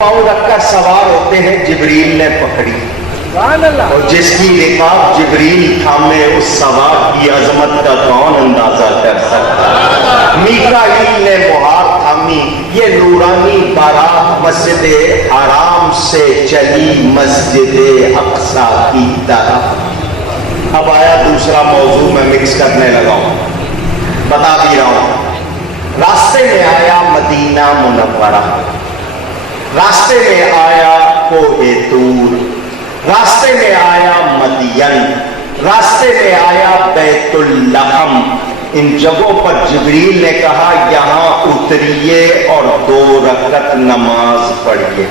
پاؤں رکھ کر سوار ہوتے ہیں، جبریل نے پکڑی اور جس کی رکاب جبریل تھامے، اس سوار کی عظمت کا کون اندازہ کر سکتا؟ میکائیل نے مہار تھامی، یہ نورانی بارات مسجد حرام سے چلی مسجد اقصی کی طرف۔ اب آیا دوسرا موضوع، میں مکس کرنے لگا ہوں، بتا بھی رہا ہوں۔ راستے میں آیا مدینہ منورہ، راستے میں آیا کوہ طور، راستے میں آیا مدین، راستے میں آیا بیت اللحم۔ ان جگہوں پر جبریل نے کہا یہاں اتریے اور 2 رکعت نماز پڑھیے،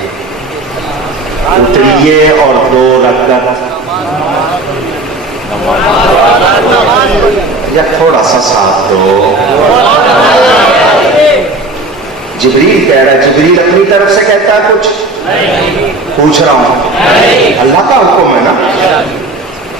اتریے اور 2 رکعت یا تھوڑا سا ساتھ دو۔ جبریل کہہ رہا ہے، جبریل اپنی طرف سے کہتا ہے کچھ؟ پوچھ رہا ہوں، اللہ کا حکم ہے نا۔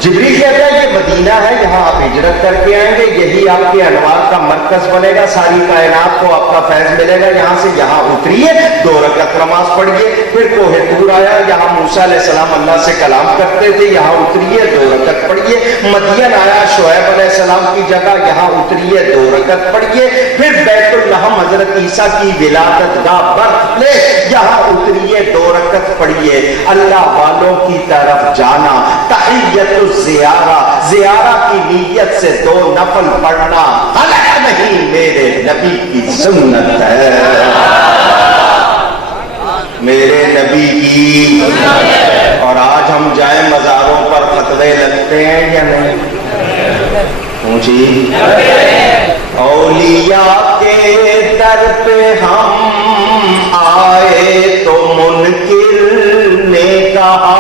جبریل کہتا ہے یہ مدینہ ہے، یہاں آپ ہجرت کر کے آئیں گے، یہی آپ کے انوار کا مرکز بنے گا، ساری کائنات کو آپ کا فیض ملے گا، یہاں سے یہاں اتریے، 2 رکعت نماز پڑھیے۔ پھر کوہ طور آیا، یہاں موسیٰ علیہ السلام اللہ سے کلام کرتے تھے، یہاں اتریے 2 رکعت پڑھیے۔ مدین آیا، شعیب علیہ السلام کی جگہ، یہاں اتریے 2 رکعت پڑھیے۔ پھر بیت اللحم حضرت عیسیٰ کی ولادت گاہ برتھ پلیس، یہاں اتریے 2 رکعت پڑھیے۔ اللہ والوں کی طرف جانا، تحیت زیارہ، زیارہ کی نیت سے 2 نفل پڑھنا غلط نہیں، میرے نبی کی سنت ہے، میرے نبی کی۔ اور آج ہم جائیں مزاروں پر فتوے لگتے ہیں یا نہیں؟ پوچھی اولیاء کے در پہ ہم آئے تو منکر نے کہا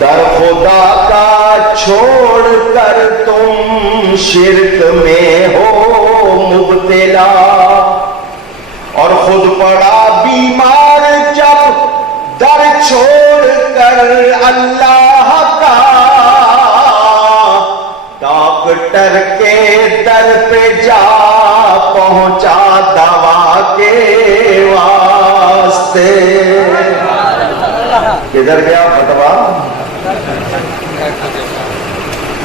در خدا کا چھوڑ کر تم شرک میں ہو مبتلا، اور خود پڑا بیمار جب در چھوڑ کر اللہ کا، ڈاکٹر کے در پہ جا پہنچا دوا کے واسطے۔ کدھر گیا فتوا؟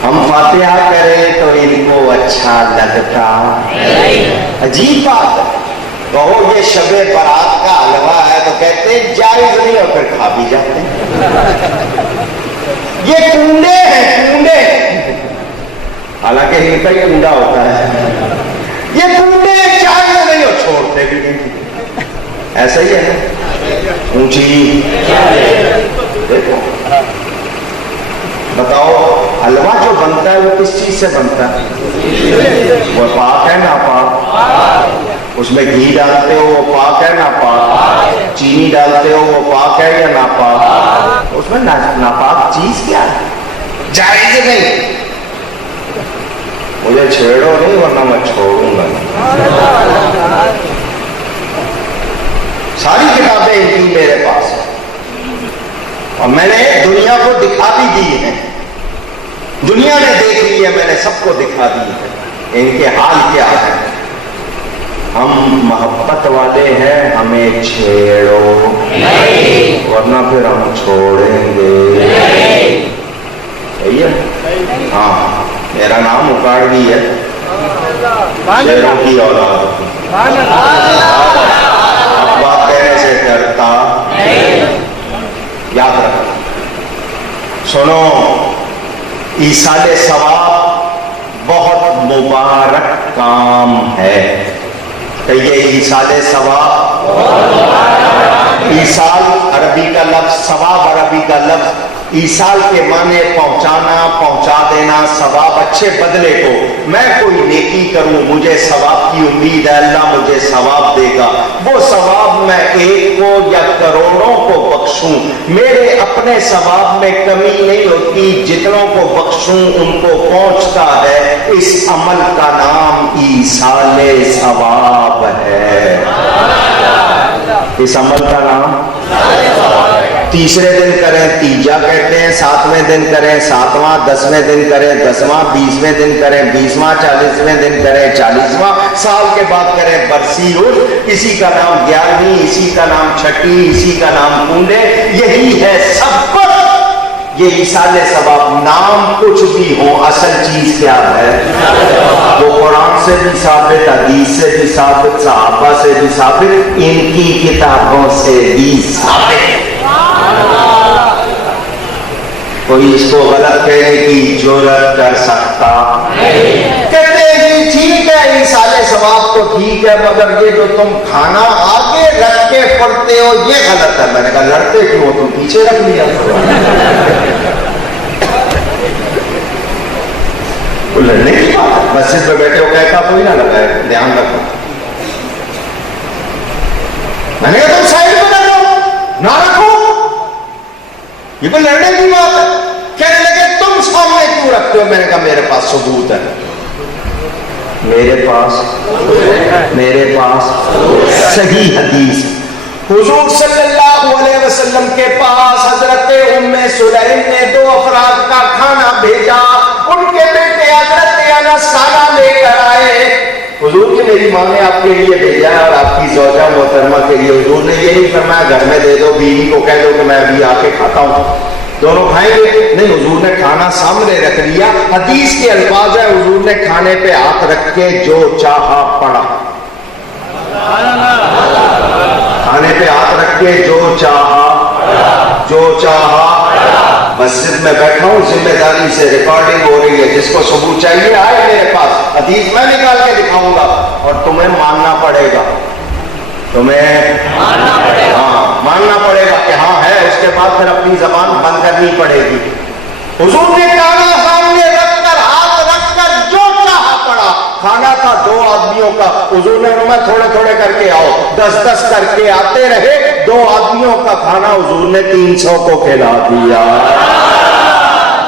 ہم فاتحہ کریں تو ان کو اچھا لگتا، عجیب بات ہے۔ کہو یہ شب برات کا حلوہ ہے تو کہتے ہیں جائز نہیں، اور پھر کھا بھی جاتے ہیں۔ یہ کنڈے ہیں، کنڈے، حالانکہ ان کا ہی کنڈا ہوتا ہے۔ یہ کنڈے جائز نہیں اور چھوڑتے بھی نہیں، ایسا ہی ہے۔ اونچی دیکھو، بتاؤ حلوہ جو بنتا ہے وہ کس چیز سے بنتا ہے؟ وہ پاک ہے ناپاک؟ اس میں گھی ڈالتے ہو وہ پاک ہے ناپاک؟ چینی ڈالتے ہو وہ پاک ہے یا ناپاک؟ اس میں ناپاک چیز کیا ہے؟ جائز نہیں۔ مجھے چھیڑو نہیں ورنہ میں چھوڑوں گا۔ ساری کتابیں ان کی میرے پاس ہیں اور میں نے دنیا کو دکھا بھی دی ہیں، دنیا نے دیکھ لی ہے، میں نے سب کو دکھا دی ہے ان کے حال کیا ہے۔ ہم محبت والے ہیں، ہمیں چھیڑو ورنہ پھر ہم چھوڑیں گے۔ صحیح ہے؟ ہاں، میرا نام اکاڑوی ہے، شیروں کی اولاد۔ بات کہنے سے ڈرتا، یاد رکھنا۔ سنو، ایصال ثواب بہت مبارک کام ہے۔ کہیے ایصال ثواب۔ ایصال عربی کا لفظ، ثواب عربی کا لفظ، ایصال کے معنی پہنچانا، پہنچا دینا، ثواب اچھے بدلے کو۔ میں کوئی نیکی کروں، مجھے ثواب کی امید ہے، اللہ مجھے ثواب دے گا، وہ ثواب میں 1 کو یا کروڑوں کو بخشوں، میرے اپنے ثواب میں کمی نہیں ہوتی، جتنوں کو بخشوں ان کو پہنچتا ہے۔ اس عمل کا نام ایصال ثواب ہے۔ اس عمل کا نام تیسرے دن کریں تیجا کہتے ہیں، 7ویں دن کریں 7واں، 10ویں دن کریں 10واں، 20ویں دن کریں 20واں، 40ویں دن کریں 40واں، سال کے بعد کریں برسی روز، اسی کا نام 11ویں، اسی کا نام چھٹی، اسی کا نام کنڈے، یہی ہے سب کچھ۔ یہ ایصال ثواب، نام کچھ بھی ہو، اصل چیز کیا ہے؟ وہ قرآن سے بھی ثابت، حدیث سے بھی ثابت، صحابہ سے بھی ثابت، ان کی کتابوں سے بھی ثابت۔ کوئی اس کو غلط کہنے کی جرأت کر سکتا کہتے ہیں جی ٹھیک ہے ایصال ثواب تو ٹھیک ہے، مگر یہ جو تم کھانا آگے رکھ کے پڑھتے ہو یہ غلط ہے۔ میں نے کہا لڑتے کیوں، تم پیچھے رکھ لیا۔ لڑنے کی بات، مسجد میں بیٹھے ہو کہتا کوئی نہ لگائے، دھیان رکھو۔ میں نے کہا تم سائڈ میں رکھو، نہ رکھو، یہ کوئی لڑنے کی بات ہے۔ کہنے لگے تم سامنے کیوں رکھتے ہو؟ میں نے کہا میرے پاس ثبوت ہے، میرے پاس صحیح حدیث۔ حضور صلی اللہ علیہ وسلم کے پاس حضرت ام سلیم نے 2 افراد کا کھانا بھیجا، ان کے بیٹے حضرت انس کھانا لے کر آئے۔ حضور کی میری ماں نے آپ کے لیے بھیجا ہے اور آپ کی زوجہ محترمہ کے لیے۔ حضور نے یہ نہیں فرمایا گھر میں دے دو، بیوی کو کہہ دو کہ میں ابھی آ کے کھاتا ہوں، دونوں کھائیں گے، نہیں، حضور نے کھانا سامنے رکھ لیا۔ حدیث کے الفاظ ہے حضور نے کھانے پہ ہاتھ رکھ کے جو چاہا پڑھا، کھانے پہ ہاتھ رکھ کے جو چاہا مسجد میں بیٹھا ہوں، ذمہ داری سے ریکارڈنگ ہو رہی ہے، جس کو ثبوت چاہیے آئے میرے پاس، حدیث میں نکال کے دکھاؤں گا اور تمہیں ماننا پڑے گا، ماننا پڑے گا کہ ہاں ہے، اس کے بعد پھر اپنی زبان بند کرنی پڑے گی۔ حضور نے کھانا سامنے رکھ کر ہاتھ رکھ کر جو چاہا پڑا، کھانا تھا 2 آدمیوں کا، حضور نے فرمایا تھوڑے تھوڑے کر کے آؤ، 10 کر کے آتے رہے، 2 آدمیوں کا کھانا حضور نے 300 کو کھلا دیا۔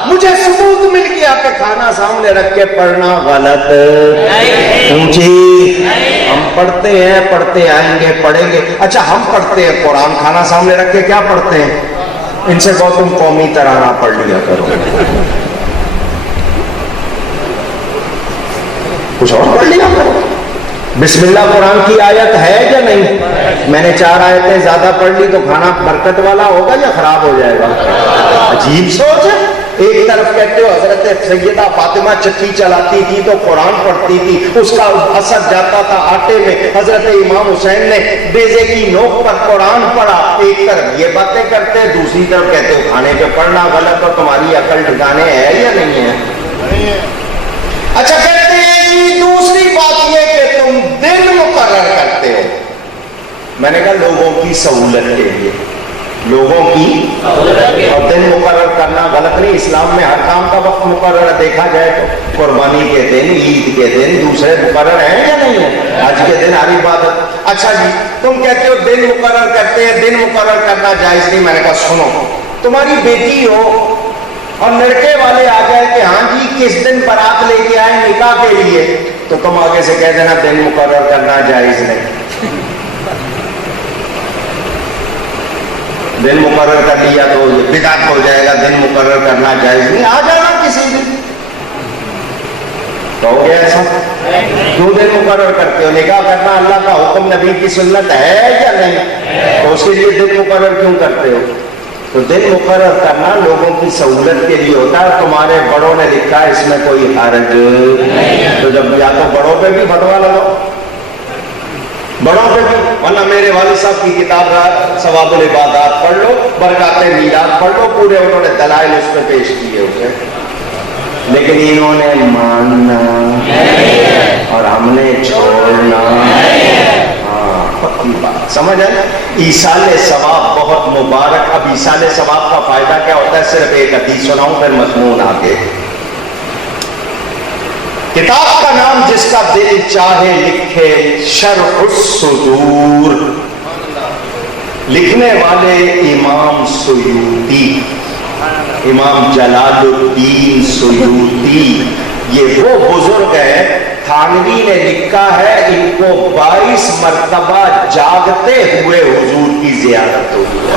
مجھے ثبوت مل گیا کہ کھانا سامنے رکھ کے پڑھنا غلط نہیں۔ ہم پڑھتے ہیں، پڑھتے آئیں گے، پڑھیں گے۔ اچھا ہم پڑھتے ہیں قرآن، کھانا سامنے رکھ کے کیا پڑھتے ہیں؟ ان سے کہو تم قومی ترانہ پڑھ لیا کرو، کچھ اور پڑھ لیا کرو۔ بسم اللہ قرآن کی آیت ہے یا نہیں؟ میں نے 4 آیتیں زیادہ پڑھ لی تو کھانا برکت والا ہوگا یا خراب ہو جائے گا؟ عجیب سوچ ہے۔ ایک طرف کہتے ہو حضرت سیدہ فاطمہ چکی چلاتی تھی تو قرآن پڑھتی تھی، اس کا اثر جاتا تھا آٹے میں، حضرت امام حسین نے بیضے کی نوک پر قرآن پڑھا۔ ایک طرف یہ باتیں کرتے، دوسری طرف کہتے ہو کھانے پہ پڑھنا غلط، اور تمہاری عقل ٹھکانے ہے یا نہیں ہے؟ اچھا کہتے ہیں جی دوسری بات یہ کہ تم دن مقرر کرتے ہو۔ میں نے کہا لوگوں کی سہولت کے لیے، اور دن مقرر کرنا غلط نہیں، اسلام میں ہر کام کا وقت مقرر ہے۔ دیکھا جائے تو قربانی کے دن، عید کے دن، دوسرے مقرر ہیں یا نہیں ہیں؟ حج کے دن ہر عبادت۔ اچھا جی تم کہتے ہو دن مقرر کرتے ہیں، دن مقرر کرنا جائز نہیں۔ میں نے کہا سنو، تمہاری بیٹی ہو اور لڑکے والے آ جائے کہ ہاں جی کس دن بارات لے کے آئے نکاح کے لیے، تو تم آگے سے کہہ دینا دن مقرر کرنا جائز نہیں۔ دن مقرر کر لیا تو یہ بدعت ہو جائے گا، دن مقرر کرنا جائز نہیں۔ آ جانا کسی دن، تو ہو گیا ایسا؟ کیوں دن مقرر کرتے ہو؟ نکاح کرنا اللہ کا حکم، نبی کی سنت ہے یا نہیں؟ تو اس کے لیے دن مقرر کیوں کرتے ہو؟ تو دن مقرر کرنا لوگوں کی سہولت کے لیے ہوتا ہے۔ تمہارے بڑوں نے لکھا ہے، اس میں کوئی حرج نہیں۔ تو جب یا تو بڑوں پہ بھی فتویٰ لگاؤ، بڑوں پہ بھی، ورنہ میرے والد صاحب کی کتاب ثواب العبادات پڑھ لو، برکات میلاد پڑھ لو، پورے انہوں نے دلائل اس پہ پیش کیے ہوئے، لیکن انہوں نے ماننا اور ہم نے چھوڑنا۔ پکی بات سمجھ آئی؟ ایصال ثواب بہت مبارک۔ اب ایصال ثواب کا فائدہ کیا ہوتا ہے؟ صرف ایک حدیث سناؤں پھر مضمون آگے۔ کتاب کا نام جس کا دل چاہے لکھے، شرح الصدور، لکھنے والے امام سیوطی، امام جلال الدین سیوطی۔ یہ وہ بزرگ ہے، تھانوی نے لکھا ہے ان کو 22 مرتبہ جاگتے ہوئے حضور کی زیارت ہوئی ہے۔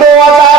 2000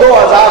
2000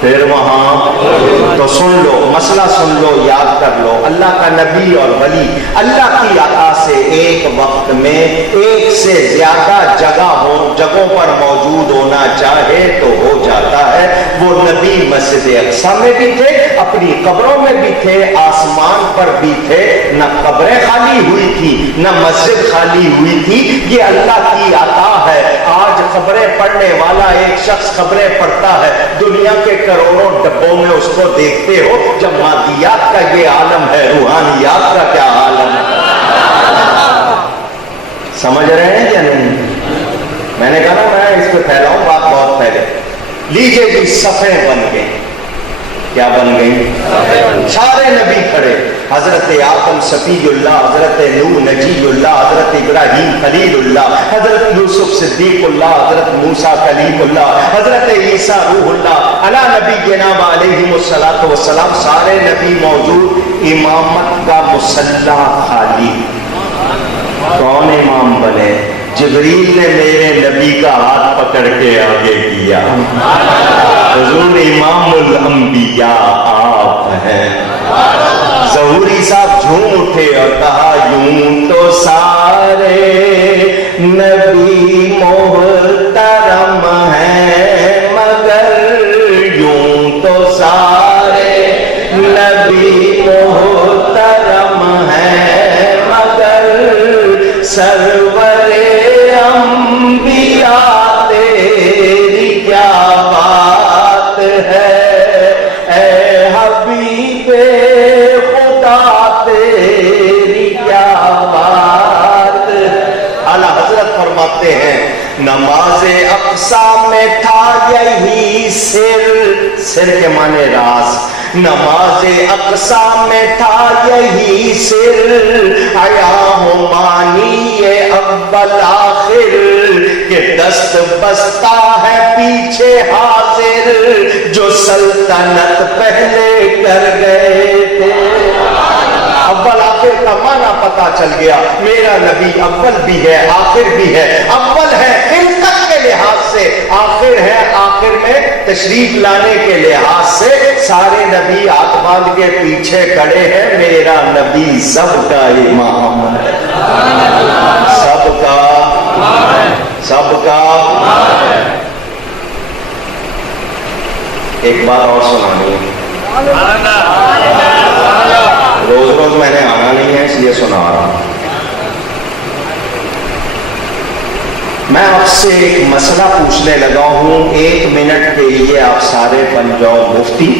پھر وہاں تو سن لو، مسئلہ سن لو، یاد کر لو، اللہ کا نبی اور ولی اللہ کی عطا سے ایک وقت میں ایک سے زیادہ جگہوں پر موجود ہونا چاہے تو ہو جاتا ہے۔ وہ نبی مسجد اقصی میں بھی تھے، اپنی قبروں میں بھی تھے، آسمان پر بھی تھے، نہ قبریں خالی ہوئی تھی نہ مسجد خالی ہوئی تھی۔ یہ اللہ کی عطا ہے۔ آج خبریں پڑھنے والا ایک شخص خبریں پڑھتا ہے، دنیا کے کروڑوں ڈبوں میں اس کو دیکھتے ہو، جب مادیات کا یہ عالم ہے، روحانیات کا کیا عالم ہے؟ سمجھ رہے ہیں یا نہیں؟ میں نے کہا نا میں اس پہ پھیلاؤں بات بہت پہلے۔ لیجئے جی، صفیں بن گئی۔ کیا بن گئی؟ سارے نبی کھڑے، حضرت آدم صفی اللہ، حضرت نوح نجی اللہ، حضرت ابراہیم خلیل اللہ، حضرت یوسف صدیق اللہ، حضرت موسیٰ کلیم اللہ، حضرت عیسیٰ روح اللہ، علی نبینا علیہم الصلوۃ والسلام، سارے نبی موجود، امامت کا مصلی خالی۔ کون امام بنے؟ جبریل نے میرے نبی کا ہاتھ پکڑ کے آگے کیا، حضور امام الانبیاء آپ ہیں۔ ظہوری صاحب جھوم اٹھے اور کہا یوں تو سارے نبی محترم ہیں، مگر یوں تو سارے نبی محترم ہیں، مگر سرور انبیاء تیری کیا بات ہے، اے حبیب خدا تیری کیا بات۔ اعلیٰ حضرت فرماتے ہیں نماز اقصی میں تھا یہی سر کے معنی راز، نماز اقصی میں تھا یہی سر، آیا ہو مانی اول آخر، کہ دست بستہ ہے پیچھے حاضر، جو سلطنت پہلے کر گئے تھے۔ اول آخر کا معنی پتا چل گیا، میرا نبی اول بھی ہے آخر بھی ہے۔ اول ہے خلقت کے لحاظ سے، آخر ہے آخر میں تشریف لانے کے لحاظ سے۔ سارے نبی ہاتھ باندھ کے پیچھے کھڑے ہیں، میرا نبی سب کا امام ہے، سب کا ایک بات اور سنانی ہے، روز روز میں نے آنا نہیں ہے اس لیے سنا رہا ہوں۔ میں آپ سے ایک مسئلہ پوچھنے لگا ہوں، 1 منٹ کے لیے آپ سارے بن جاؤ مفتی۔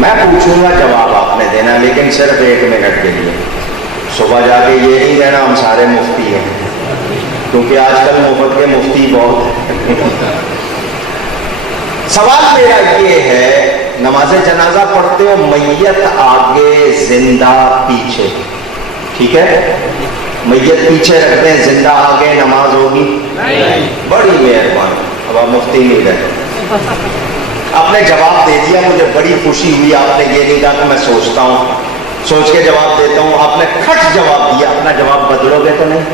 میں پوچھوں گا، جواب آپ نے دینا، لیکن صرف 1 منٹ کے لیے۔ صبح جا کے یہ نہیں کہنا ہم سارے مفتی ہیں، کیونکہ آج کل مفت کے مفتی بہت ہیں۔ سوال میرا یہ ہے، نماز جنازہ پڑھتے ہو، میت آگے زندہ پیچھے، ٹھیک ہے؟ میت پیچھے رکھتے ہیں، زندہ آگے، نماز ہوگی؟ بڑی مہربانی، اب آپ مفتی نہیں رہے، آپ نے جواب دے دیا، مجھے بڑی خوشی ہوئی۔ آپ نے یہ نہیں کہا کہ میں سوچتا ہوں، سوچ کے جواب دیتا ہوں، آپ نے کھٹ جواب دیا۔ اپنا جواب بدلو گے تو نہیں؟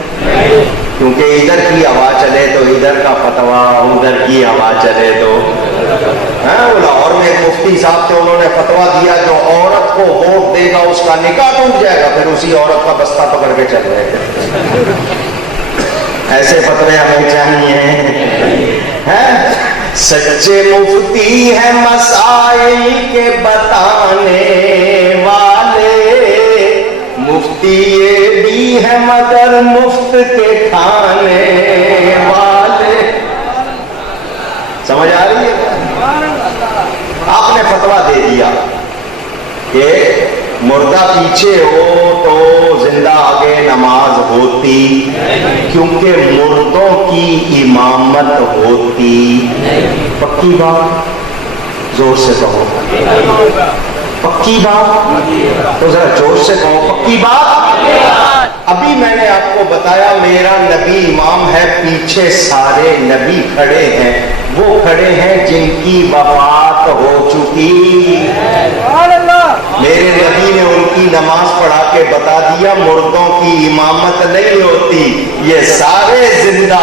کیونکہ ادھر کی ہوا چلے تو ادھر کا فتویٰ، ادھر کی ہوا چلے تو وہ لاہور میں ایک مفتی صاحب تھے، انہوں نے فتویٰ دیا جو عورت کو ووٹ دے گا اس کا نکاح ٹوٹ جائے گا، پھر اسی عورت کا بستہ پکڑ کے چل رہے تھے۔ ایسے فتوے ہمیں چاہیے۔ سچے مفتی ہیں مسائل کے بتانے والے، مفتی یہ بھی ہے مگر مفت کے کھانے والے۔ سمجھ آ رہی ہے؟ آپ نے فتویٰ دے دیا کہ مردہ پیچھے ہو تو زندہ آگے نماز ہوتی، کیونکہ مردوں کی امامت ہوتی۔ پکی بات؟ زور سے کہو پکی بات، تو ذرا زور سے کہو پکی بات۔ ابھی میں نے آپ کو بتایا میرا نبی امام ہے، پیچھے سارے نبی کھڑے ہیں، وہ کھڑے ہیں جن کی وفات ہو چکی۔ میرے نبی نے ان کی نماز پڑھا کے بتا دیا مردوں کی امامت نہیں ہوتی، یہ سارے زندہ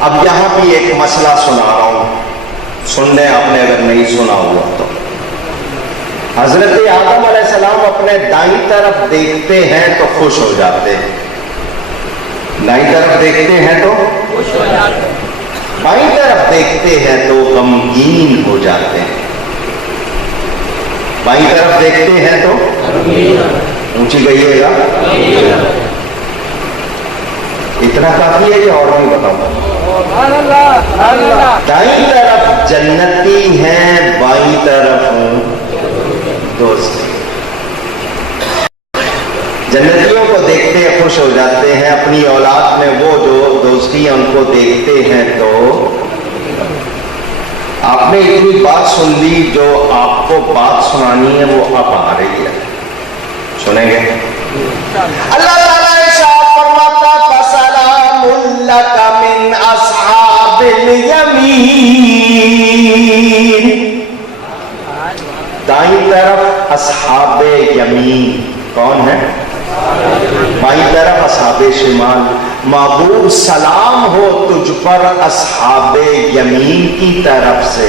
اب یہاں بھی ایک مسئلہ سنا رہا ہوں، سن لیں آپ نے اگر نہیں سنا ہوا تو۔ حضرت آدم علیہ السلام اپنے دائیں طرف دیکھتے ہیں تو خوش ہو جاتے ہیں، دائیں طرف دیکھتے ہیں تو خوش ہو جاتے ہیں، بائیں طرف دیکھتے ہیں تو غمگین ہو جاتے ہیں۔ بائیں طرف دیکھتے ہیں تو اونچی کہیے گا، اتنا کافی ہے یا اور بھی بتاؤں؟ دائیں طرف جنتی ہیں، بائیں طرف دوست۔ جنتیوں کو دیکھتے خوش ہو جاتے ہیں، اپنی اولاد میں وہ جو دوستی ان کو دیکھتے ہیں تو آپ نے اتنی بات سن لی، جو آپ کو بات سنانی ہے وہ اب آ رہی ہے، سنیں گے؟ اللہ تعالیٰ ارشاد فرماتا فَسَلَامٌ لَكَ مِنْ أَصْحَابِ الْيَمِينِ، دائیں طرف اصحاب یمین کون ہے؟ بائیں طرف اصحاب شمال۔ محبوب سلام ہو تجھ پر اصحاب یمین کی طرف سے،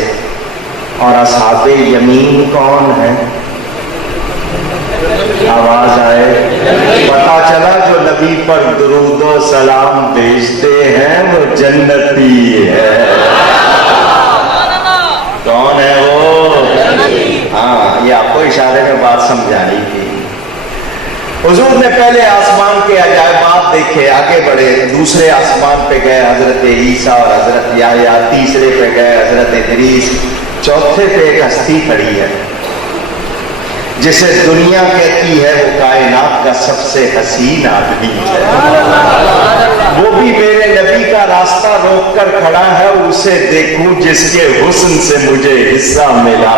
اور اصحاب یمین کون ہے؟ آواز آئے، پتا چلا جو نبی پر درود و سلام بھیجتے ہیں وہ جنتی ہے۔ کون ہے وہ؟ ہاں، یہ آپ کو اشارے میں بات سمجھانی تھی۔ حضور نے پہلے آسمان کے عجائبات دیکھے، آگے بڑھے، دوسرے آسمان پہ گئے حضرت عیسیٰ اور حضرت یحییٰ، تیسرے پہ گئے حضرت ادریس، چوتھے پہ ایک ہستی کھڑی ہے جسے دنیا کہتی ہے وہ کائنات کا سب سے حسین آدمی ہے، وہ بھی میرے نبی کا راستہ روک کر کھڑا ہے، اسے دیکھوں جس کے حسن سے مجھے حصہ ملا۔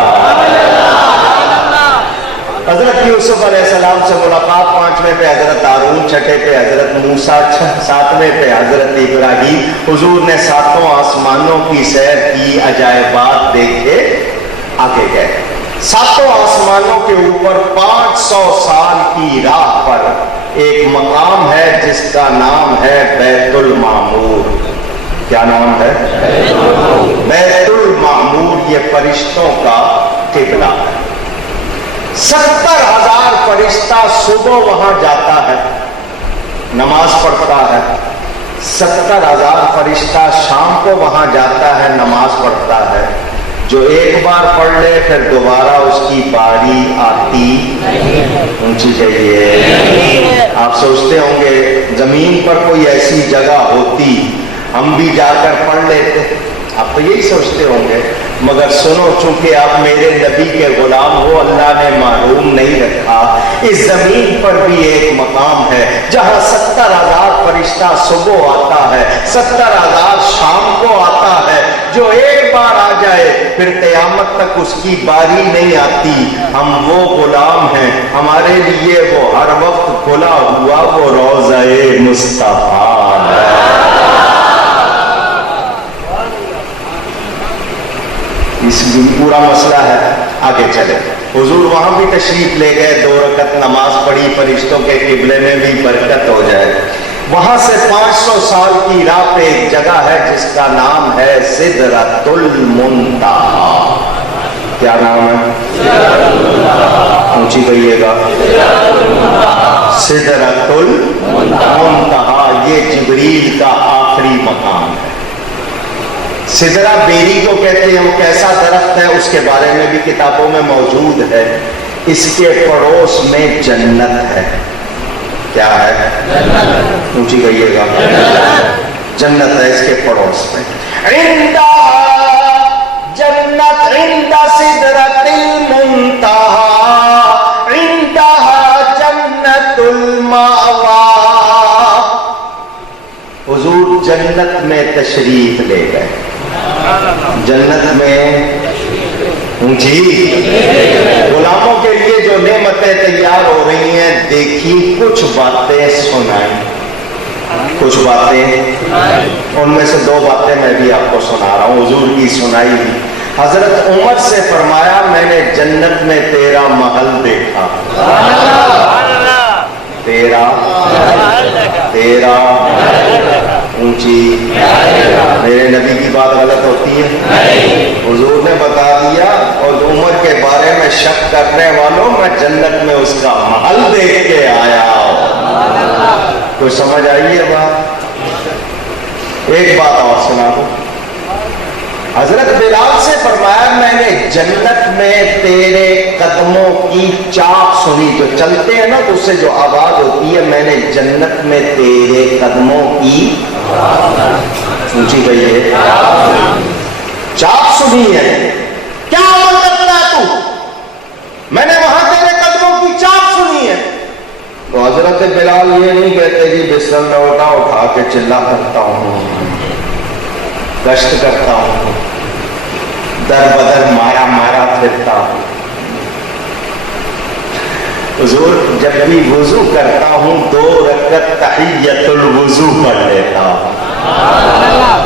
حضرت یوسف علیہ السلام سے ملاقات، پانچویں پہ حضرت ہارون، چھٹے پہ حضرت موسیٰ، ساتویں پہ حضرت ابراہیم۔ حضور نے ساتوں آسمانوں کی سیر کی، عجائبات دیکھے، آگے گئے۔ ساتوں آسمانوں کے اوپر 500 سال کی راہ پر ایک مقام ہے جس کا نام ہے بیت المعمور۔ کیا نام ہے؟ بیت المعمور۔ یہ فرشتوں کا قبلہ ہے۔ 70,000 فرشتہ صبح وہاں جاتا ہے، نماز پڑھتا ہے۔ 70,000 فرشتہ شام کو وہاں جاتا ہے، نماز پڑھتا ہے۔ جو ایک بار پڑھ لے پھر دوبارہ اس کی باری آتی اونچی چاہیے۔ آپ سوچتے ہوں گے زمین پر کوئی ایسی جگہ ہوتی ہم بھی جا کر پڑھ لیتے، آپ تو یہی سوچتے ہوں گے، مگر سنو، چونکہ آپ میرے نبی کے غلام ہو، اللہ نے معلوم نہیں رکھا، اس زمین پر بھی ایک مقام ہے جہاں 70,000 فرشتہ صبح آتا ہے، 70,000 شام کو آتا ہے۔ جو ایک بار آ جائے پھر قیامت تک اس کی باری نہیں آتی۔ ہم وہ غلام ہیں، ہمارے لیے وہ ہر وقت کھلا ہوا وہ روضہ مصطفیٰ ہے۔ اس بھی پورا مسئلہ ہے، آگے چلے۔ حضور وہاں بھی تشریف لے گئے، 2 رکعت نماز پڑھی، فرشتوں کے قبلے میں بھی برکت ہو جائے۔ وہاں سے 500 سال کی راہ پہ ایک جگہ ہے جس کا نام ہے سدرۃ المنتہا۔ کیا نام ہے؟ اونچی کہیے گا، سدرۃ المنتہا۔ یہ جبریل کا آخری مقام ہے۔ سدرہ بیری کو کہتے ہیں، وہ کیسا درخت ہے اس کے بارے میں بھی کتابوں میں موجود ہے۔ اس کے پڑوس میں جنت ہے۔ کیا ہے؟ اونچی کہیے گا، جنت ہے اس کے پڑوس میں۔ عندہ جنت، عند سدرۃ المنتہا، عندہ جنت المأویٰ۔ حضور جنت میں تشریف لے گئے، جنت میں اونچی غلاموں کے لیے جو نعمتیں تیار ہو رہی ہیں، دیکھی کچھ باتیں سنائیں، کچھ باتیں، ان میں سے 2 باتیں میں بھی آپ کو سنا رہا ہوں، حضور کی سنائی۔ حضرت عمر سے فرمایا میں نے جنت میں تیرا محل دیکھا، تیرا اونچی؟ میرے نبی کی بات غلط ہوتی ہے؟ حضور نے بتا دیا، اور عمر کے بارے میں شک کرنے والوں میں جنت میں اس کا محل دیکھ کے آیا ہوں۔ کوئی سمجھ آئی ہے بات؟ ایک بات اور سنا دوں، حضرت بلال سے فرمایا میں نے جنت میں تیرے قدموں کی چاپ سنی، جو چلتے ہیں نا تو اس سے جو آواز ہوتی ہے، میں نے جنت میں تیرے قدموں کی اونچی گئی ہے چاپ سنی ہے۔ کیا عمل کرتا ہے تو؟ میں نے وہاں تیرے قدموں کی چاپ سنی ہے۔ تو حضرت بلال یہ نہیں کہتے کہ بسم اللہ اٹھا کے چلا کرتا ہوں، گشت کرتا ہوں، در بدر مارا مارا پھرتا ہوں۔ حضور جب بھی وضو کرتا ہوں 2 رکعت تحیۃ الوضو پڑھ لیتا ہوں۔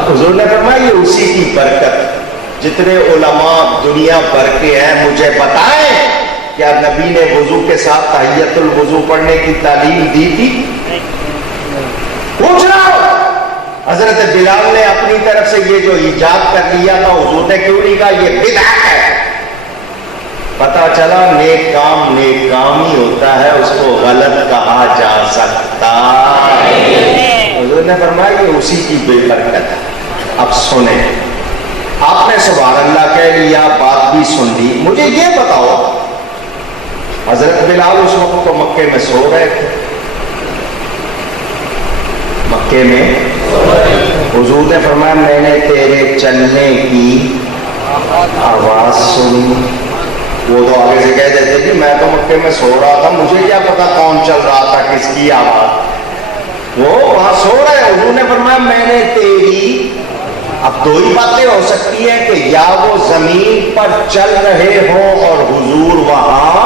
حضور نے فرمایا یہ اسی کی برکت، جتنے علماء دنیا بھر کے ہیں مجھے بتائیں کیا نبی نے وضو کے ساتھ تحیۃ الوضو پڑھنے کی تعلیم دی تھی؟ پوچھ رہا ہوں۔ حضرت بلال نے اپنی طرف سے یہ جو ایجاد کر لیا تھا، حضور نے کیوں نہیں کہا یہ بدعت ہے؟ پتا چلا نیک کام ہی ہوتا ہے، اس کو غلط کہا جا سکتا۔ حضور نے فرمایا یہ اسی کی بے برکت ہے۔ اب سنیں، آپ نے سبحان اللہ کہہ لیا، بات بھی سن لی، مجھے یہ بتاؤ حضرت بلال اس وقت تو مکے میں سو رہے تھے، مکے میں حضور نے فرمایا میں نے تیرے چلنے کی آواز سنی۔ وہ تو آگے سے کہہ دیتے کہ میں تو مکے میں سو رہا تھا، مجھے کیا پتا کون چل رہا تھا، کس کی آواز، وہ وہاں سو رہے۔ حضور نے فرمایا میں نے تیری، اب 2 ہی باتیں ہو سکتی ہیں کہ یا وہ زمین پر چل رہے ہوں اور حضور وہاں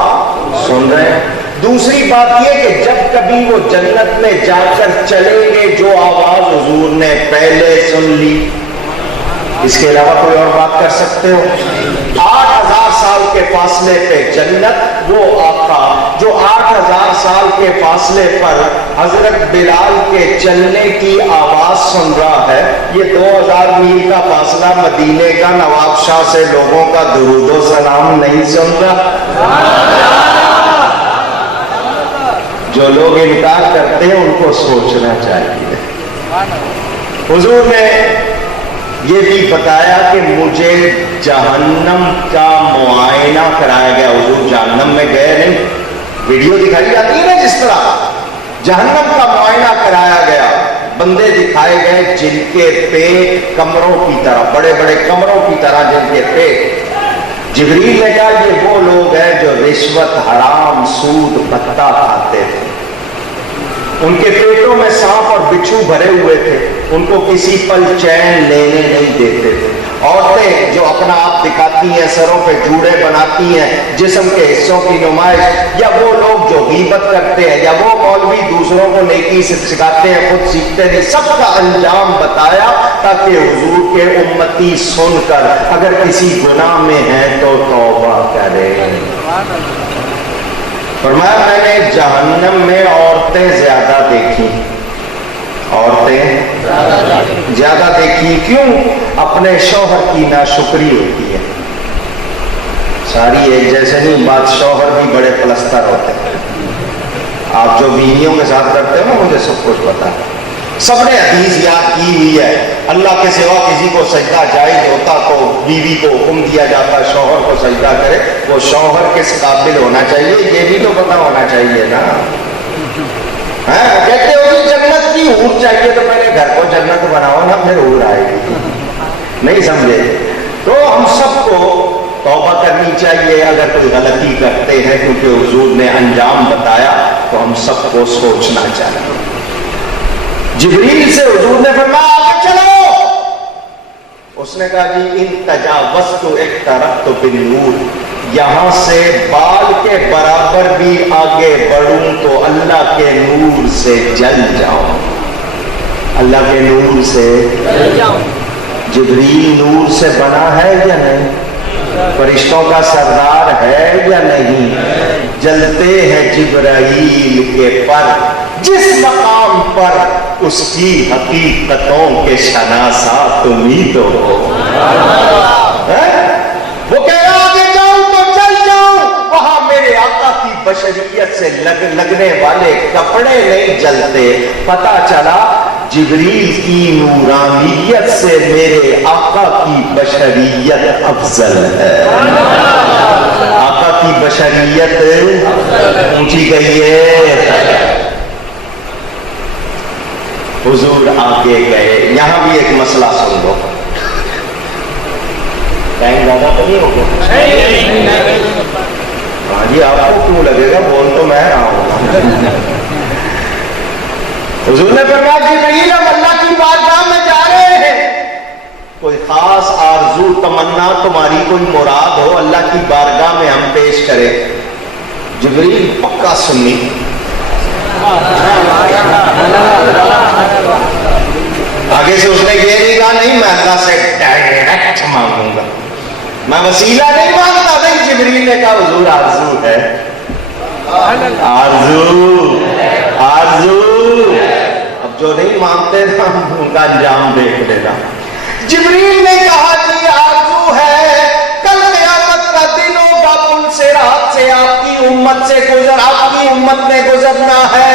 سن رہے ہیں، دوسری بات یہ کہ جب کبھی وہ جنت میں جا کر چلیں گے جو آواز حضور نے پہلے سن لی، اس کے علاوہ کوئی اور بات کر سکتے ہو؟ 8000 سال کے فاصلے پہ جنت، وہ آقا جو 8000 سال کے فاصلے پر حضرت بلال کے چلنے کی آواز سن رہا ہے، یہ 2000 میل کا فاصلہ مدینے کا نواب شاہ سے لوگوں کا درود و سلام نہیں سن رہا؟ جو لوگ انکار کرتے ہیں ان کو سوچنا چاہیے۔ حضور نے یہ بھی بتایا کہ مجھے جہنم کا معائنہ کرایا گیا۔ حضور جہنم میں گئے نہیں، ویڈیو دکھائی جاتی ہے نا جس طرح، جہنم کا معائنہ کرایا گیا، بندے دکھائے گئے جن کے پیٹ کمروں کی طرح، بڑے بڑے کمروں کی طرح جن کے پیٹ۔ جبریل نے کہا یہ وہ لوگ ہیں جو رشوت، حرام، سود، پتا کھاتے تھے، ان کے پیٹوں میں سانپ اور بچھو بھرے ہوئے تھے، ان کو کسی پل چین لینے نہیں دیتے تھے۔ عورتیں جو اپنا آپ دکھاتی ہیں، سروں پہ جوڑے بناتی ہیں، جسم کے حصوں کی نمائش، یا وہ لوگ جو غیبت کرتے ہیں، یا وہ مولوی دوسروں کو نیکی سے سکھاتے ہیں خود سیکھتے نہیں، سب کا انجام بتایا تاکہ حضور کے امتی سن کر اگر کسی گناہ میں ہیں تو توبہ کرے۔ فرمایا میں نے جہنم میں عورتیں زیادہ دیکھی، عورتیں زیادہ دیکھی، کیوں؟ اپنے شوہر کی ناشکری ہوتی ہے، ساری ایک جیسے نہیں بات، شوہر بھی بڑے پلستر ہوتے ہیں۔ آپ جو بیویوں کے ساتھ کرتے ہو نا، مجھے سب کچھ پتا ہے، سب نے حدیث یاد کی ہوئی ہے، اللہ کے سوا کسی کو سجدہ جائز ہوتا تو بیوی کو حکم دیا جاتا شوہر کو سجدہ کرے، وہ شوہر کس قابل ہونا چاہیے یہ بھی تو پتا ہونا چاہیے نا۔ کہتے ہو کہ جنت کی حور چاہیے تو پہلے گھر کو جنت بناؤ نا، پھر حور آئے گی، نہیں سمجھے؟ تو ہم سب کو توبہ کرنی چاہیے اگر کوئی غلطی کرتے ہیں، کیونکہ حضور نے انجام بتایا تو ہم سب کو سوچنا چاہیے۔ جبریل سے حضور نے فرمایا آگے چلو، اس نے کہا جی ان تجاوزت اقتربت بالنور، یہاں سے بال کے برابر بھی آگے بڑھوں تو اللہ کے نور سے جل جاؤں، اللہ کے نور سے جل جاؤں۔ جبریل نور سے بنا ہے یا نہیں؟ فرشتوں کا سردار ہے یا نہیں؟ جلتے ہیں جبرائیل کے پر، جس مقام پر اس کی حقیقتوں کے شناسا تم ہی تو ہو۔ وہ کہہ رہا آگے جاؤں تو چل جاؤں، وہاں میرے آقا کی بشریت سے لگنے والے کپڑے نہیں جلتے۔ پتا چلا جبریل کی نورانیت سے میرے آقا کی بشریت افضل ہے۔ آقا کی بشریت اونچی گئی ہے۔ حضور آگے گئے، یہاں بھی ایک مسئلہ سن لو۔ ٹائم زیادہ تو نہیں ہوگا؟ ہاں جی، آپ کو کیوں لگے گا؟ بول تو میں رہا ہوں۔ حضور نے فرمایا جبریل ہم اللہ کی بارگاہ میں جا رہے ہیں، کوئی خاص آرزو تمنا تمہاری کوئی مراد ہو اللہ کی بارگاہ میں ہم پیش کریں۔ جبریل پکا سنی، آگے سے اس نے یہ نہیں کہا نہیں میں اللہ سے ڈائریکٹ مانگوں گا، میں وسیلہ نہیں مانگتا۔ نہیں، جبریل نے کہا حضور آرزو ہے، آرزو آرزو۔ اب جو نہیں مانتے نا ان کا انجام دیکھ لینا۔ جبریل نے کہا جی آرزو ہے، کل قیامت کا دن ہوگا، پل سے رات سے آپ کی امت سے آپ کی امت نے گزرنا ہے،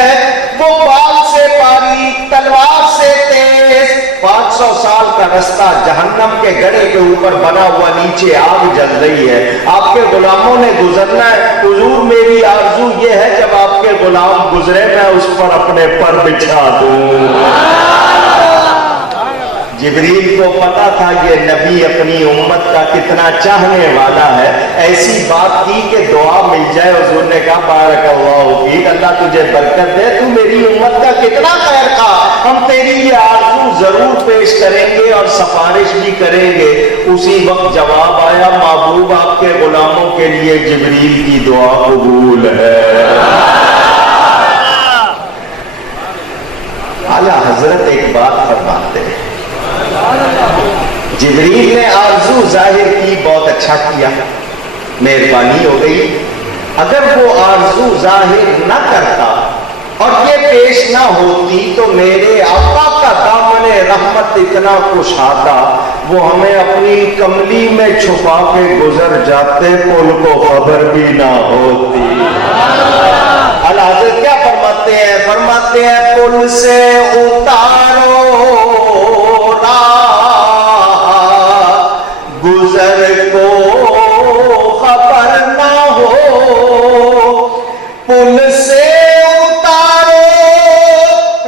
وہ بال سے باریک تلوار سے تیز، 500 سال کا رستہ جہنم کے گڑھے کے اوپر بنا ہوا، نیچے آگ جل رہی ہے، آپ کے غلاموں نے گزرنا ہے۔ حضور میری آرزو یہ ہے جب آپ کے غلام گزرے میں اس پر اپنے پر بچھا دوں۔ جبریل کو پتا تھا یہ نبی اپنی امت کا کتنا چاہنے والا ہے، ایسی بات کی کہ دعا مل جائے۔ حضور نے کہا بارک اللہ فیک، اللہ تجھے برکت دے، تو میری امت کا کتنا خیر خواہ، ہم تیری یہ آرزو ضرور پیش کریں گے اور سفارش بھی کریں گے۔ اسی وقت جواب آیا محبوب آپ کے غلاموں کے لیے جبریل کی دعا قبول ہے۔ اعلیٰ حضرت ایک بات فرماتے ہیں، جبریل نے آرزو ظاہر کی، بہت اچھا کیا، مہربانی ہو گئی۔ اگر وہ آرزو ظاہر نہ کرتا اور یہ پیش نہ ہوتی تو میرے آقا کا دامن رحمت اتنا کشادہ، وہ ہمیں اپنی کملی میں چھپا کے گزر جاتے، پل کو خبر بھی نہ ہوتی۔ حضرت کیا فرماتے ہیں؟ فرماتے ہیں پل سے اتارو گزر کو خبر نہ ہو، پل سے اتارو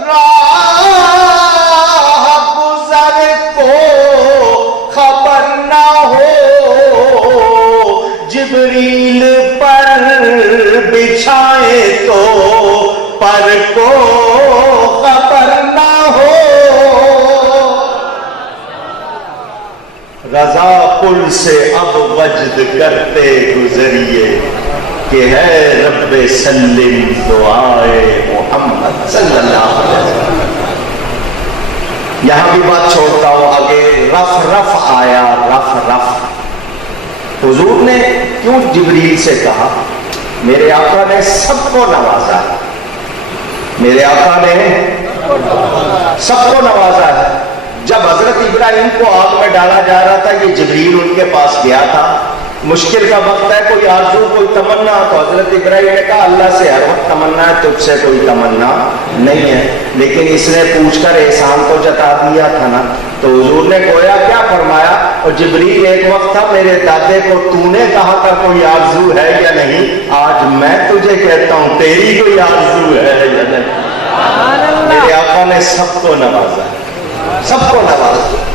راہ گزر کو خبر نہ ہو، جبریل پر بچھائے تو پر کو خبر نہ ہو، رضا پل سے اب وجد کرتے گزریے کہ ہے رب سلم دعائے محمد صلی اللہ علیہ وسلم۔ یہاں بھی بات چھوڑتا ہوں، آگے رف آیا، رف حضور نے کیوں جبریل سے کہا؟ میرے آقا نے سب کو نوازا ہے، میرے آقا نے سب کو نوازا ہے۔ جب حضرت ابراہیم کو آگ میں ڈالا جا رہا تھا، یہ جبریل ان کے پاس گیا تھا، مشکل کا وقت ہے، کوئی آرزو کوئی تمنا، تو حضرت ابراہیم نے کہا اللہ سے ہر وقت تمنا ہے، تجھ سے کوئی تمنا نہیں ہے، لیکن اس نے پوچھ کر احسان تو جتا دیا تھا نا۔ تو حضور نے گویا کیا فرمایا، اور جبریل ایک وقت تھا میرے دادے کو تو نے کہا تھا کوئی آرزو ہے یا نہیں، آج میں تجھے کہتا ہوں تیری کوئی آرزو ہے یا نہیں۔ میرے آقا نے سب کو نوازا، سب کو نوازا۔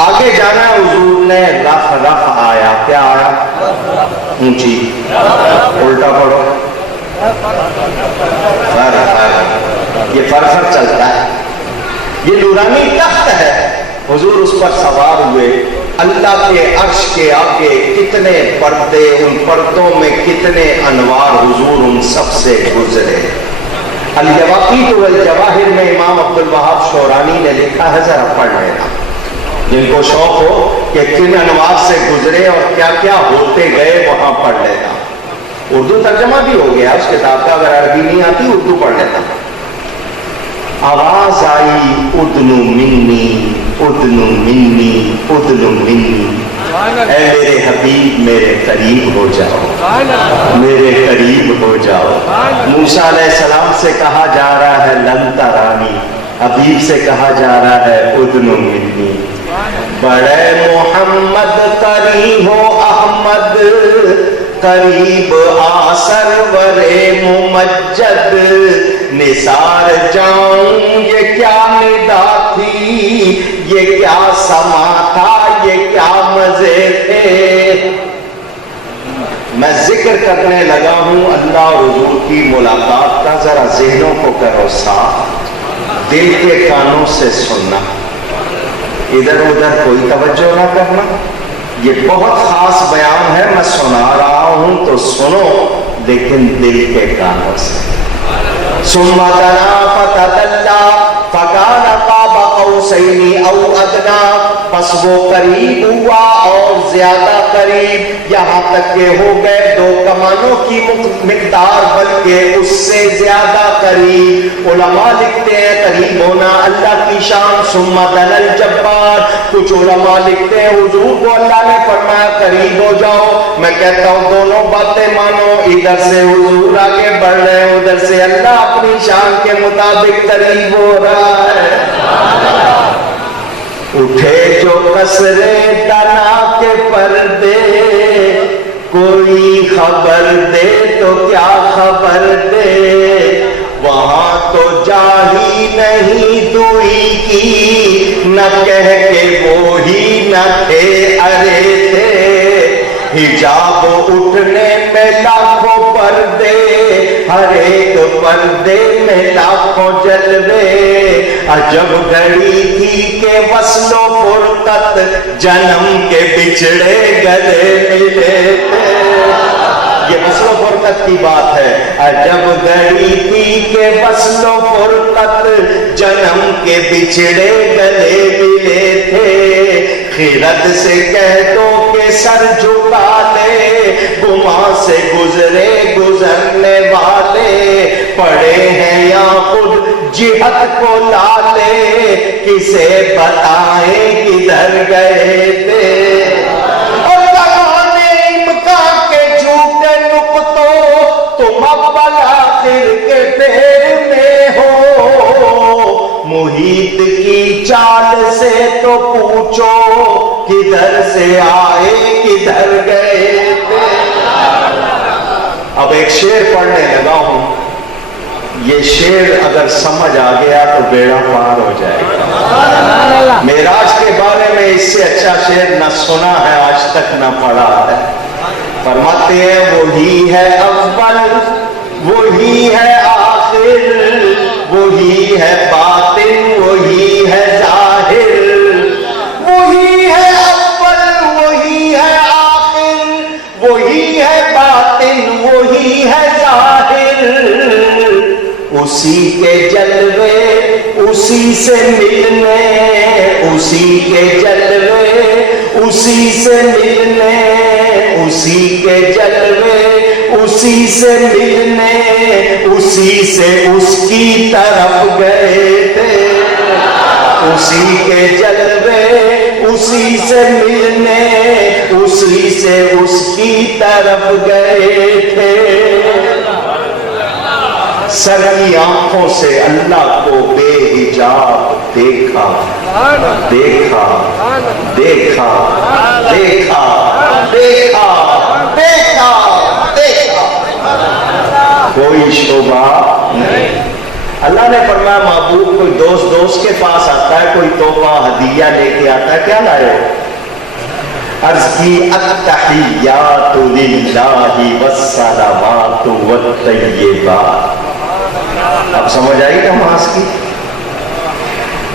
آگے جانا ہے، حضور نے رف آیا، کیا آیا؟ اونچی، الٹا پڑھو، یہ فر چلتا ہے، یہ نورانی تخت ہے، حضور اس پر سوار ہوئے، اللہ کے عرش کے آگے کتنے پردے، ان پردوں میں کتنے انوار، حضور ان سب سے گزرے۔ الجواقیت والجواہر میں امام عبد الوہاب شورانی نے لکھا ہے، ذرا پڑھ لینا جن کو شوق ہو، کہ کن انوار سے گزرے اور کیا کیا ہوتے گئے وہاں پڑھ لیتا. اردو ترجمہ بھی ہو گیا اس کتاب کا، اگر عربی نہیں آتی اردو پڑھ لیتا. آواز آئی ادنو منی ادنو منی ادنو منی، اے میرے حبیب میرے قریب ہو جاؤ، میرے قریب ہو جاؤ. موسیٰ علیہ السلام سے کہا جا رہا ہے لن ترانی، حبیب سے کہا جا رہا ہے ادنو منی. بڑے محمد قریب ہو احمد، قریب آ سرور ممجد. نثار جاؤں یہ کیا ندا تھی، یہ کیا سما تھا، یہ کیا مزے تھے. میں ذکر کرنے لگا ہوں اللہ اور حضور کی ملاقات کا، ذرا ذہنوں کو کرو صاف، دل کے کانوں سے سننا، ادھر ادھر کوئی توجہ نہ کرنا. یہ بہت خاص بیان ہے، میں سنا رہا ہوں تو سنو لیکن دل کے کانوں سے. ثم دنا فتدلى فكان قاب قوسين او ادنى، پس وہ قریب ہوا اور زیادہ قریب، یہاں تک کہ ہو گئے 2 کمانوں کی مقدار بلکہ اس سے زیادہ قریب. علماء لکھتے ہیں قریب ہونا اللہ کی شان. ثم دنا الجبار، کچھ علماء لکھتے ہیں حضور کو اللہ نے فرمایا قریب ہو جاؤ. میں کہتا ہوں دونوں باتیں مانو، ادھر سے حضور آگے بڑھ رہے ہیں، ادھر سے اللہ اپنی شان کے مطابق قریب ہو رہا ہے. اٹھے جو قصرے دنا کے پردے، کوئی خبر دے تو کیا خبر دے. وہاں تو جا ہی نہیں دوئی کی، نہ کہہ کے وہی نہ تھے ارے تھے. حجاب اٹھنے میں لاکھوں پردے، ہر ایک پردے میں لاکھوں جلوے. عجب گھڑی تھی کہ وصل و فرقت، جنم کے بچھڑے گلے ملے تھے. یہ وصل و فرقت کی بات ہے. عجب گھڑی تھی کہ وصل و فرقت، جنم کے بچھڑے گلے ملے تھے. خیرت سے کہہ دو کہ سر جھکا لے، گما سے گزرے گزرنے والے. پڑے ہیں یا خود جہت کو لالے، کسے بتائیں کدھر گئے تھے. اور لگانے امکان کے جھوٹے نقطوں، تم اول آخر کے پیر میں ہو. محیط کی چال سے تو پوچھو، کدھر سے آئے کدھر گئے تھے. اب ایک شعر پڑھنے لگا ہوں، یہ شعر اگر سمجھ آ گیا تو بیڑا پار ہو جائے گا. معراج کے بارے میں اس سے اچھا شعر نہ سنا ہے آج تک نہ پڑھا ہے. فرماتے ہیں وہی ہے اول وہی ہے آخر، وہی ہے باطن وہی ہے ظاہر. وہی ہے اول وہی ہے آخر، وہی ہے باطن وہی ہے ظاہر. اسی کے جلوے اسی سے ملنے، اسی کے جلوے اسی سے ملنے، اسی کے جلوے اسی سے ملنے، اسی سے اس کی طرف گئے تھے. اسی کے جلوے اسی سے ملنے، اسی سے اس کی طرف گئے تھے. سر کی آنکھوں سے اللہ کو بے حجاب دیکھا دیکھا دیکھا دیکھا دیکھا دیکھا دیکھا، کوئی شبہ نہیں. اللہ نے فرمایا محبوب کوئی دوست کے پاس آتا ہے، کوئی تحفہ ہدیہ لے کے آتا ہے، کیا لائے؟ عرض کی التحیات للہ والصلوات والطیبات. اب سمجھ آئی نماز کی؟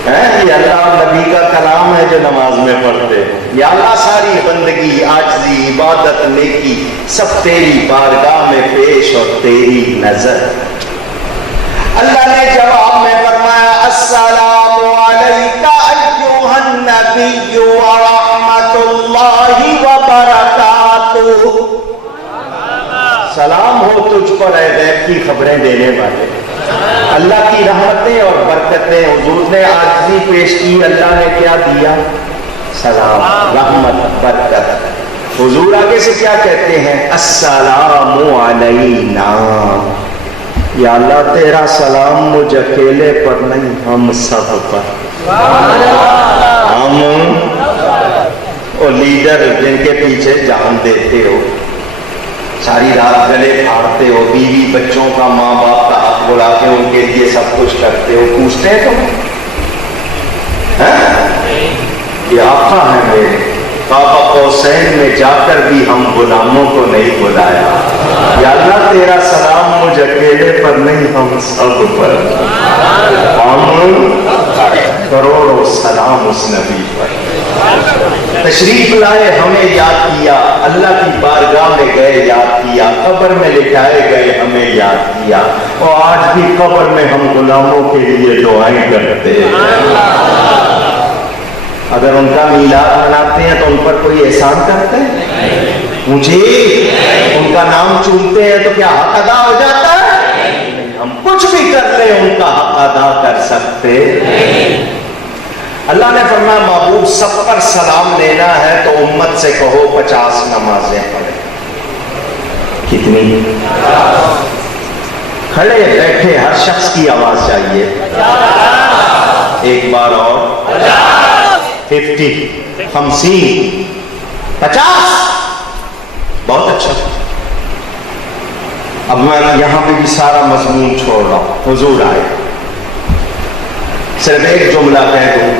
یہ اللہ نبی کا کلام ہے جو نماز میں پڑھتے ہیں. یا اللہ ساری بندگی عاجزی عبادت نیکی سب تیری بارگاہ میں پیش اور تیری نظر. اللہ نے جواب میں فرمایا السلام علیکہ ایھا النبي ورحمة الله وبركاته. سلام ہو تجھ پر اے غیب کی خبریں دینے والے. اللہ کی رحمتیں اور برکتیں. حضور نے عاجزی پیش کی, اللہ نے کیا دیا؟ سلام, رحمت, برکت. حضور آگے سے کیا کہتے ہیں؟ السلام علینا. یا اللہ تیرا سلام مجھ اکیلے پر نہیں, ہم سب پر. ہم وہ لیڈر جن کے پیچھے جان دیتے ہو, ساری رات گلے پھاڑتے ہو, بیوی بچوں کا, ماں باپ کا حق بلا کے ان کے لیے سب کچھ کرتے ہو, پوچھتے ہیں تم؟ یہ آقا ہے میرے, بابا قوسین میں جا کر بھی ہم غلاموں کو نہیں بلایا. یا اللہ تیرا سلام مجھ اکیلے پر نہیں, ہم سب پر. ہم کروڑوں سلام اس نبی پر. تشریف لائے ہمیں یاد کیا, اللہ کی بارگاہ میں گئے یاد کیا, قبر میں لٹائے گئے ہمیں یاد کیا, اور آج بھی قبر میں ہم غلاموں کے لیے دعائیں کرتے ہیں. اگر ان کا میلاد مناتے ہیں تو ان پر کوئی احسان کرتے ہیں؟ مجھے ان کا نام چومتے ہیں تو کیا حق ادا ہو جاتا ہے؟ ہم کچھ بھی کر لیں ان کا حق ادا کر سکتے. اللہ نے فرمایا محبوب سب پر سلام لینا ہے تو امت سے کہو 50 نمازیں پڑھیں. کتنی؟ کھڑے بیٹھے ہر شخص کی آواز چاہیے. ایک بار اور 50 50. بہت اچھا. اب میں یہاں پہ بھی سارا مضمون چھوڑ رہا ہوں. حضور آئے, صرف ایک جملہ کہہ دوں.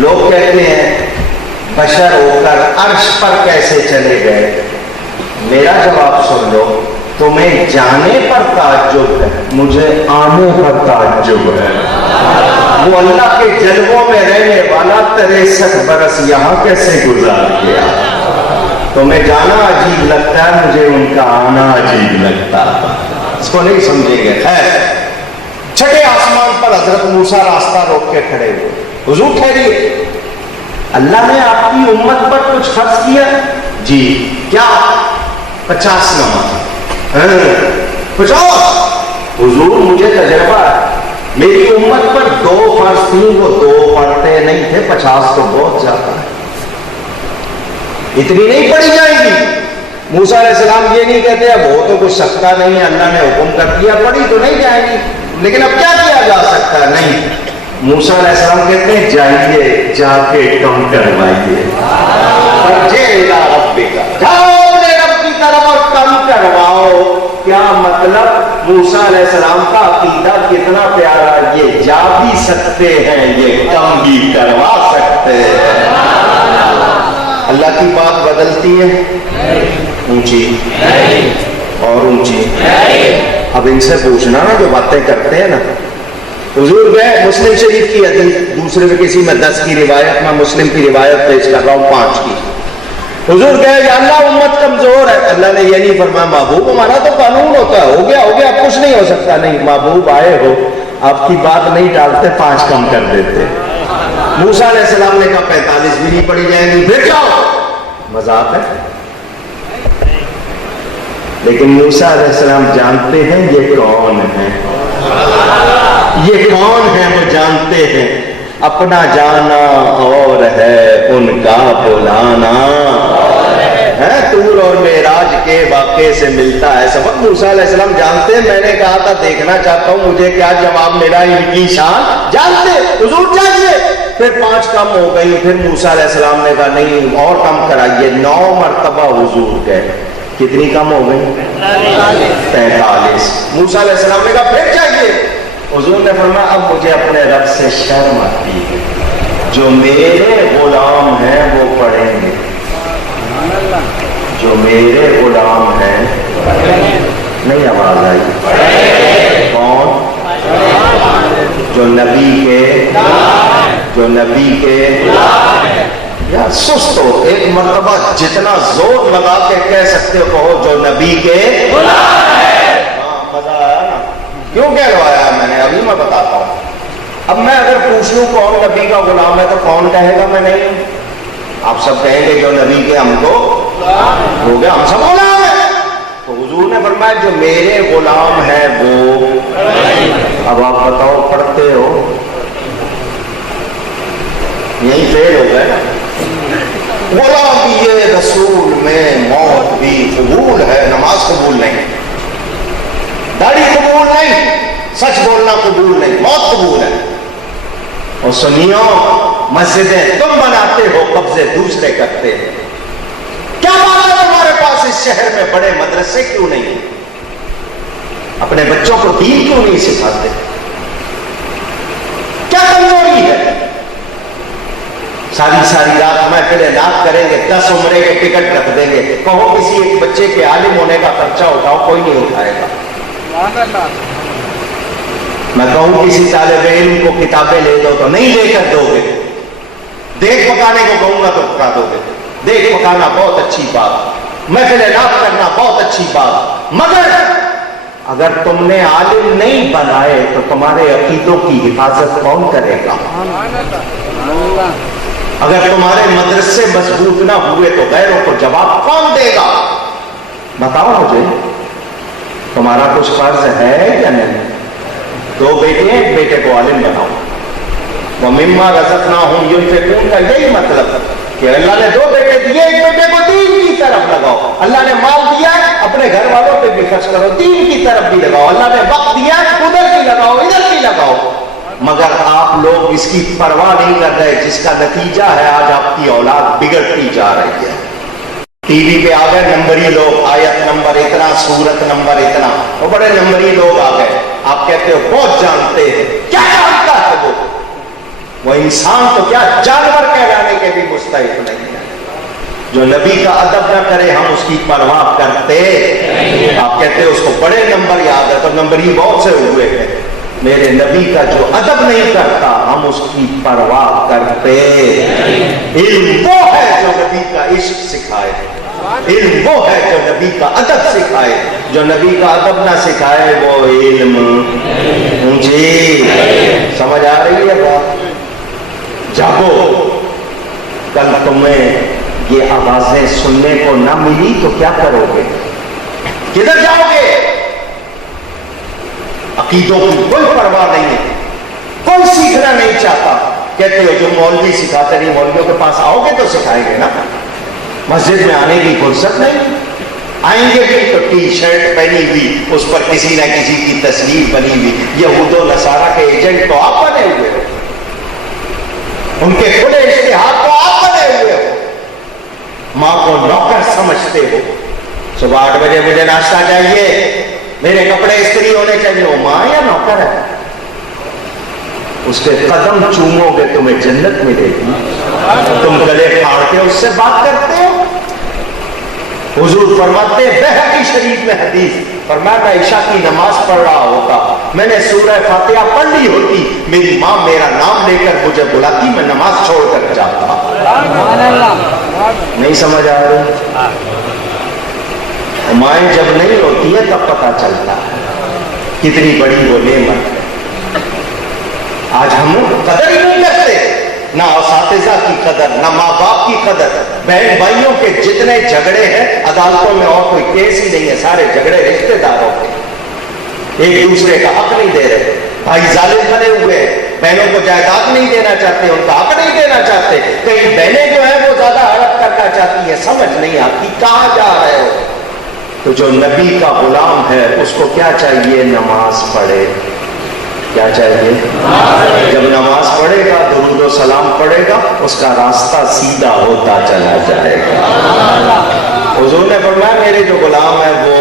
لوگ کہتے ہیں بشر ہو کر عرش پر کیسے چلے گئے. میرا جواب سن لو. تمہیں جانے پر تعجب ہے, مجھے آنے پر تعجب ہے. وہ اللہ کے جلووں میں رہنے والا 63 برس یہاں کیسے گزار گیا. تمہیں جانا عجیب لگتا ہے, مجھے ان کا آنا عجیب لگتا ہے. اس کو نہیں سمجھیں گے. خیر, چھٹے آسمان پر حضرت موسیٰ راستہ روک کے کھڑے ہوئے. حضور ٹھہریے, اللہ نے آپ کی امت پر کچھ فرض کیا؟ جی. کیا؟ 50 نماز. 50. حضور مجھے تجربہ ہے, میری امت پر 2 فرض تھی, وہ 2 پڑھتے نہیں تھے, 50 تو بہت زیادہ ہے. اتنی نہیں پڑھی جائیں گی. موسیٰ علیہ السلام یہ نہیں کہتے اب وہ تو کچھ سکتا نہیں ہے, اللہ نے حکم کر دیا, پڑھی تو نہیں جائیں گی, لیکن اب کیا کیا جا سکتا ہے؟ نہیں. موسیٰ علیہ السلام کہتے ہیں جائیے, جا کے کم کروائیے. جاؤ اپنے رب کی طرف اور کم کرواؤ. کیا مطلب؟ موسیٰ علیہ السلام کا عقیدہ کتنا پیارا, یہ جا بھی سکتے ہیں, یہ کم بھی کروا سکتے ہیں. اللہ کی بات بدلتی ہے, اونچی اور اونچی. اب ان سے پوچھنا نا جو باتیں کرتے ہیں نا. حضور گئے, مسلم شریف کی حدیث, دوسرے میں کسی میں 10 کی روایت, میں مسلم کی روایت پیش کر رہا ہوں 5 کی. حضور کہے یا اللہ امت کمزور ہے. اللہ نے یہ نہیں فرمایا محبوب ہمارا تو قانون ہوتا ہے, ہو گیا اب کچھ نہیں ہو سکتا. نہیں, محبوب آئے ہو, آپ کی بات نہیں ٹالتے, 5 کم کر دیتے. موسیٰ علیہ السلام نے کہا 45 بھی نہیں پڑھی جائیں گی, پھر جاؤ. مذاق ہے. لیکن موسیٰ علیہ السلام جانتے ہیں یہ کون ہے, یہ کون ہے, وہ جانتے ہیں. اپنا جانا اور ہے ان کا بلانا ہے. طور اور معراج کے واقعے سے ملتا ہے سبق. موسیٰ علیہ السلام جانتے ہیں. میں نے کہا تھا دیکھنا چاہتا ہوں مجھے کیا جواب میرا ان کی شان. جانتے. حضور چاہیے. پھر 5 کم ہو گئی. پھر موسیٰ علیہ السلام نے کہا نہیں اور کم کرائیے. 9 مرتبہ حضور گئے. کتنی کم ہو گئی؟ 43. موسیٰ علیہ السلام نے کہا پھر چاہیے. حضور نے فرمایا اب مجھے اپنے رب سے شرم آتی ہے, جو میرے غلام ہیں وہ پڑھیں گے, جو میرے غلام ہیں. نہیں آواز آئی؟ کون؟ جو نبی کے یار سست ہو. ایک مرتبہ جتنا زور لگا کے کہہ سکتے ہو کہو جو نبی کے. ہاں مزہ آیا نا. کیوں کہلوایا میں نے ابھی میں بتاتا ہوں. اب میں اگر پوچھ لوں کون نبی کا غلام ہے تو کون کہے گا میں نہیں ہوں؟ آپ سب کہیں گے جو نبی کے ہم کو ہو گیا، ہم سب غلام ہیں۔ تو حضور نے فرمایا جو میرے غلام ہے وہ، اب آپ بتاؤ پڑھتے ہو؟ یہی فیل ہو گئے۔ غلام یہ رسول میں موت بھی قبول ہے، نماز قبول نہیں، داڑھی قبول نہیں، سچ بولنا قبول نہیں، موت قبول ہے۔ اور سنیو، مسجدیں تم بناتے ہو، قبضے دوسرے کرتے ہیں۔ کیا بات ہے تمہارے پاس اس شہر میں بڑے مدرسے کیوں نہیں؟ اپنے بچوں کو دین کیوں نہیں سکھاتے؟ کیا کمزوری ہے؟ ساری رات محفلیں نعت کریں گے، 10 عمرے کے ٹکٹ رکھ دیں گے، کہو کسی ایک بچے کے عالم ہونے کا خرچہ اٹھاؤ، کوئی نہیں اٹھائے گا۔ میں کہوں کسی طالب علم کو کتابیں لے دو تو نہیں لے کر دو گے، دیکھ پکانے کو کہوں گا تو پکا دو گے۔ دیکھ پکانا بہت اچھی بات، محفلیں نعت کرنا بہت اچھی بات، مگر اگر تم نے عالم نہیں بنائے تو تمہارے عقیدوں کی حفاظت کون کرے گا؟ اگر تمہارے مدرسے مضبوط نہ ہوئے تو غیروں کو جواب کون دے گا؟ بتاؤ مجھے، تمہارا کچھ فرض ہے یا نہیں؟ 2 بیٹے ہیں، ایک بیٹے کو عالم بناؤ۔ وَمِمَّا رَزَقْنَاهُمْ يُنْفِقُونَ کا یہی مطلب کہ اللہ نے 2 بیٹے دیے، ایک بیٹے کو دین کی طرف لگاؤ۔ اللہ نے مال دیا ہے، اپنے گھر والوں پہ بھی خرچ کرو، دین کی طرف بھی لگاؤ۔ اللہ نے وقت دیا ہے، ادھر بھی لگاؤ، ادھر بھی لگاؤ۔ مگر آپ لوگ اس کی پرواہ نہیں کر رہے، جس کا نتیجہ ہے آج آپ کی اولاد بگڑتی جا رہی ہے۔ ٹی وی پہ آ گئے نمبری لوگ، آیت نمبر اتنا، سورت نمبر اتنا، وہ بڑے نمبری لوگ آ گئے۔ آپ کہتے ہو بہت جانتے ہیں، کیا جانتا ہے وہ انسان تو کیا جانور کہلانے کے بھی مستحق نہیں ہے۔ جو نبی کا ادب نہ کرے ہم اس کی پرواہ کرتے؟ آپ کہتے ہو اس کو بڑے نمبر یاد ہے، تو نمبری بہت سے ہوئے ہیں۔ میرے نبی کا جو ادب نہیں کرتا ہم اس کی پرواہ کرتے؟ علم وہ ہے جو نبی کا عشق سکھائے، علم وہ ہے جو نبی کا ادب سکھائے، جو نبی کا ادب نہ سکھائے وہ علم جی سمجھ آ رہی ہے بات؟ جاگو، کل تمہیں یہ آوازیں سننے کو نہ ملی تو کیا کرو گے؟ کدھر جاؤ گے؟ عقیدوں کی کوئی پرواہ نہیں ہے، کوئی سیکھنا نہیں چاہتا۔ کہتے ہو جو مولوی سکھاتے نہیں، مولویوں کے پاس آؤ گے تو سکھائیں گے نا۔ مسجد میں آنے کی فرصت نہیں، آئیں گے بھی تو ٹی شرٹ پہنی ہوئی، اس پر کسی نہ کسی کی تصویر بنی ہوئی، یہود و نصارہ کے ایجنٹ تو آپ بنے ہوئے ہو، ان کے کھلے اشتہار تو آپ بنے ہوئے ہو، ماں کو نوکر سمجھتے ہو۔ صبح 8 بجے مجھے ناشتہ چاہیے، میرے کپڑے استری ہونے چاہیے، وہ ماں یا نوکر ہے؟ اس کے قدم چومو گے تمہیں جنت ملے گی، تم گلے پھاڑ کے اس سے بات کرتے ہو۔ حضور فرماتے ہیں بہقی شریف میں حدیث، فرمایا میں عشاء کی نماز پڑھ رہا ہوتا، میں نے سورہ فاتحہ پڑھ لی ہوتی، میری ماں میرا نام لے کر مجھے بلاتی، میں نماز چھوڑ کر جاتا۔ نہیں سمجھ آ رہی؟ مائیں جب نہیں ہوتی ہیں تب پتہ چلتا ہے کتنی بڑی وہ نعمت ہے۔ آج ہم قدر ہی نہیں کرتے، نہ اساتذہ کی قدر، نہ ماں باپ کی قدر۔ بہن بھائیوں کے جتنے جھگڑے ہیں عدالتوں میں اور کوئی کیس ہی نہیں ہے، سارے جھگڑے رشتے داروں کے، ایک دوسرے کا حق نہیں دے رہے، بھائی ظالم بنے ہوئے ہیں، بہنوں کو جائیداد نہیں دینا چاہتے، ان کا حق نہیں دینا چاہتے، کئی بہنیں جو ہیں وہ زیادہ ہڑپ کرنا چاہتی ہیں، سمجھ نہیں آتی کہاں جا رہے ہو۔ تو جو نبی کا غلام ہے اس کو کیا چاہیے؟ نماز پڑھے۔ کیا چاہیے؟ جب نماز پڑھے گا، درود و سلام پڑھے گا، اس کا راستہ سیدھا ہوتا چلا جائے گا۔ حضور نے فرمایا میرے جو غلام ہے وہ،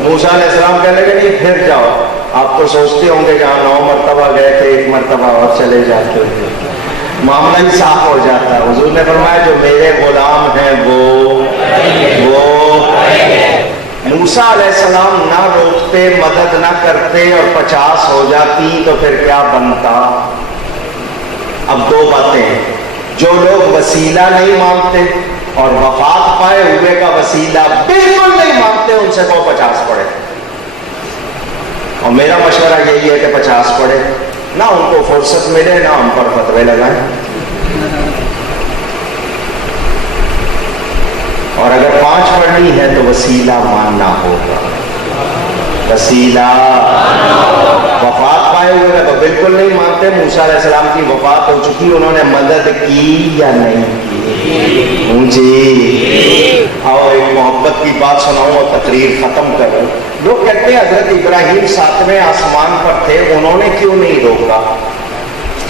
موسیٰ علیہ السلام کہنے لگے نہیں پھر جاؤ، آپ تو سوچتے ہوں گے جہاں 9 مرتبہ گئے تھے 1 مرتبہ اور چلے جاتے تھے، معاملہ ہی صاف ہو جاتا ہے۔ حضور نے فرمایا جو میرے غلام ہیں وہ موسیٰ علیہ السلام نہ روکتے، مدد نہ کرتے اور 50 ہو جاتی تو پھر کیا بنتا؟ اب 2 باتیں، جو لوگ وسیلہ نہیں مانتے اور وفات پائے ہوئے کا وسیلہ بالکل نہیں مانتے، ان سے وہ 50 پڑھے، اور میرا مشورہ یہی ہے کہ 50 پڑھے، نہ ان کو فرصت ملے نہ ہم پر فتوے لگائیں. اور اگر 5 پڑھنی ہے تو وسیلہ ماننا ہوگا. وسیلہ وفات پائے ہوئے تو بالکل نہیں مانتے. موسیٰ علیہ السلام کی وفات ہو چکی, انہوں نے مدد کی یا نہیں کی؟ مجھے اور ایک محبت کی بات سناؤں اور تقریر ختم کروں. لوگ کہتے ہیں حضرت ابراہیم 7ویں آسمان پر تھے, انہوں نے کیوں نہیں روکا؟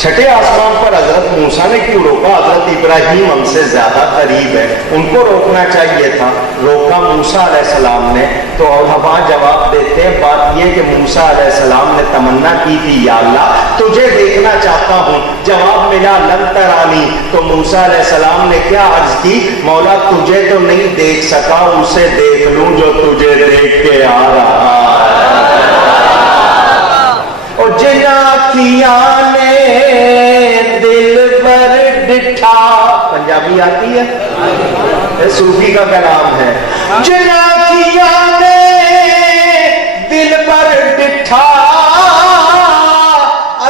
6 آسمان پر حضرت موسیٰ نے کیوں روکا؟ حضرت ابراہیم ہم سے زیادہ قریب ہے, ان کو روکنا چاہیے تھا. روکا موسیٰ علیہ السلام نے. تو وہاں جواب دیتے ہیں بات یہ کہ موسیٰ علیہ السلام نے تمنا کی تھی یا اللہ تجھے دیکھنا چاہتا ہوں. جواب ملا لن ترانی. تو موسیٰ علیہ السلام نے کیا عرض کی؟ مولا تجھے تو نہیں دیکھ سکا, اسے دیکھ لوں جو تجھے دیکھ کے آ رہا ہے. اور جنا کیا نے دل پر ڈٹھا, پنجابی آتی ہے, صوفی کا کلام ہے. جنا کیا نے دل پر ڈٹھا,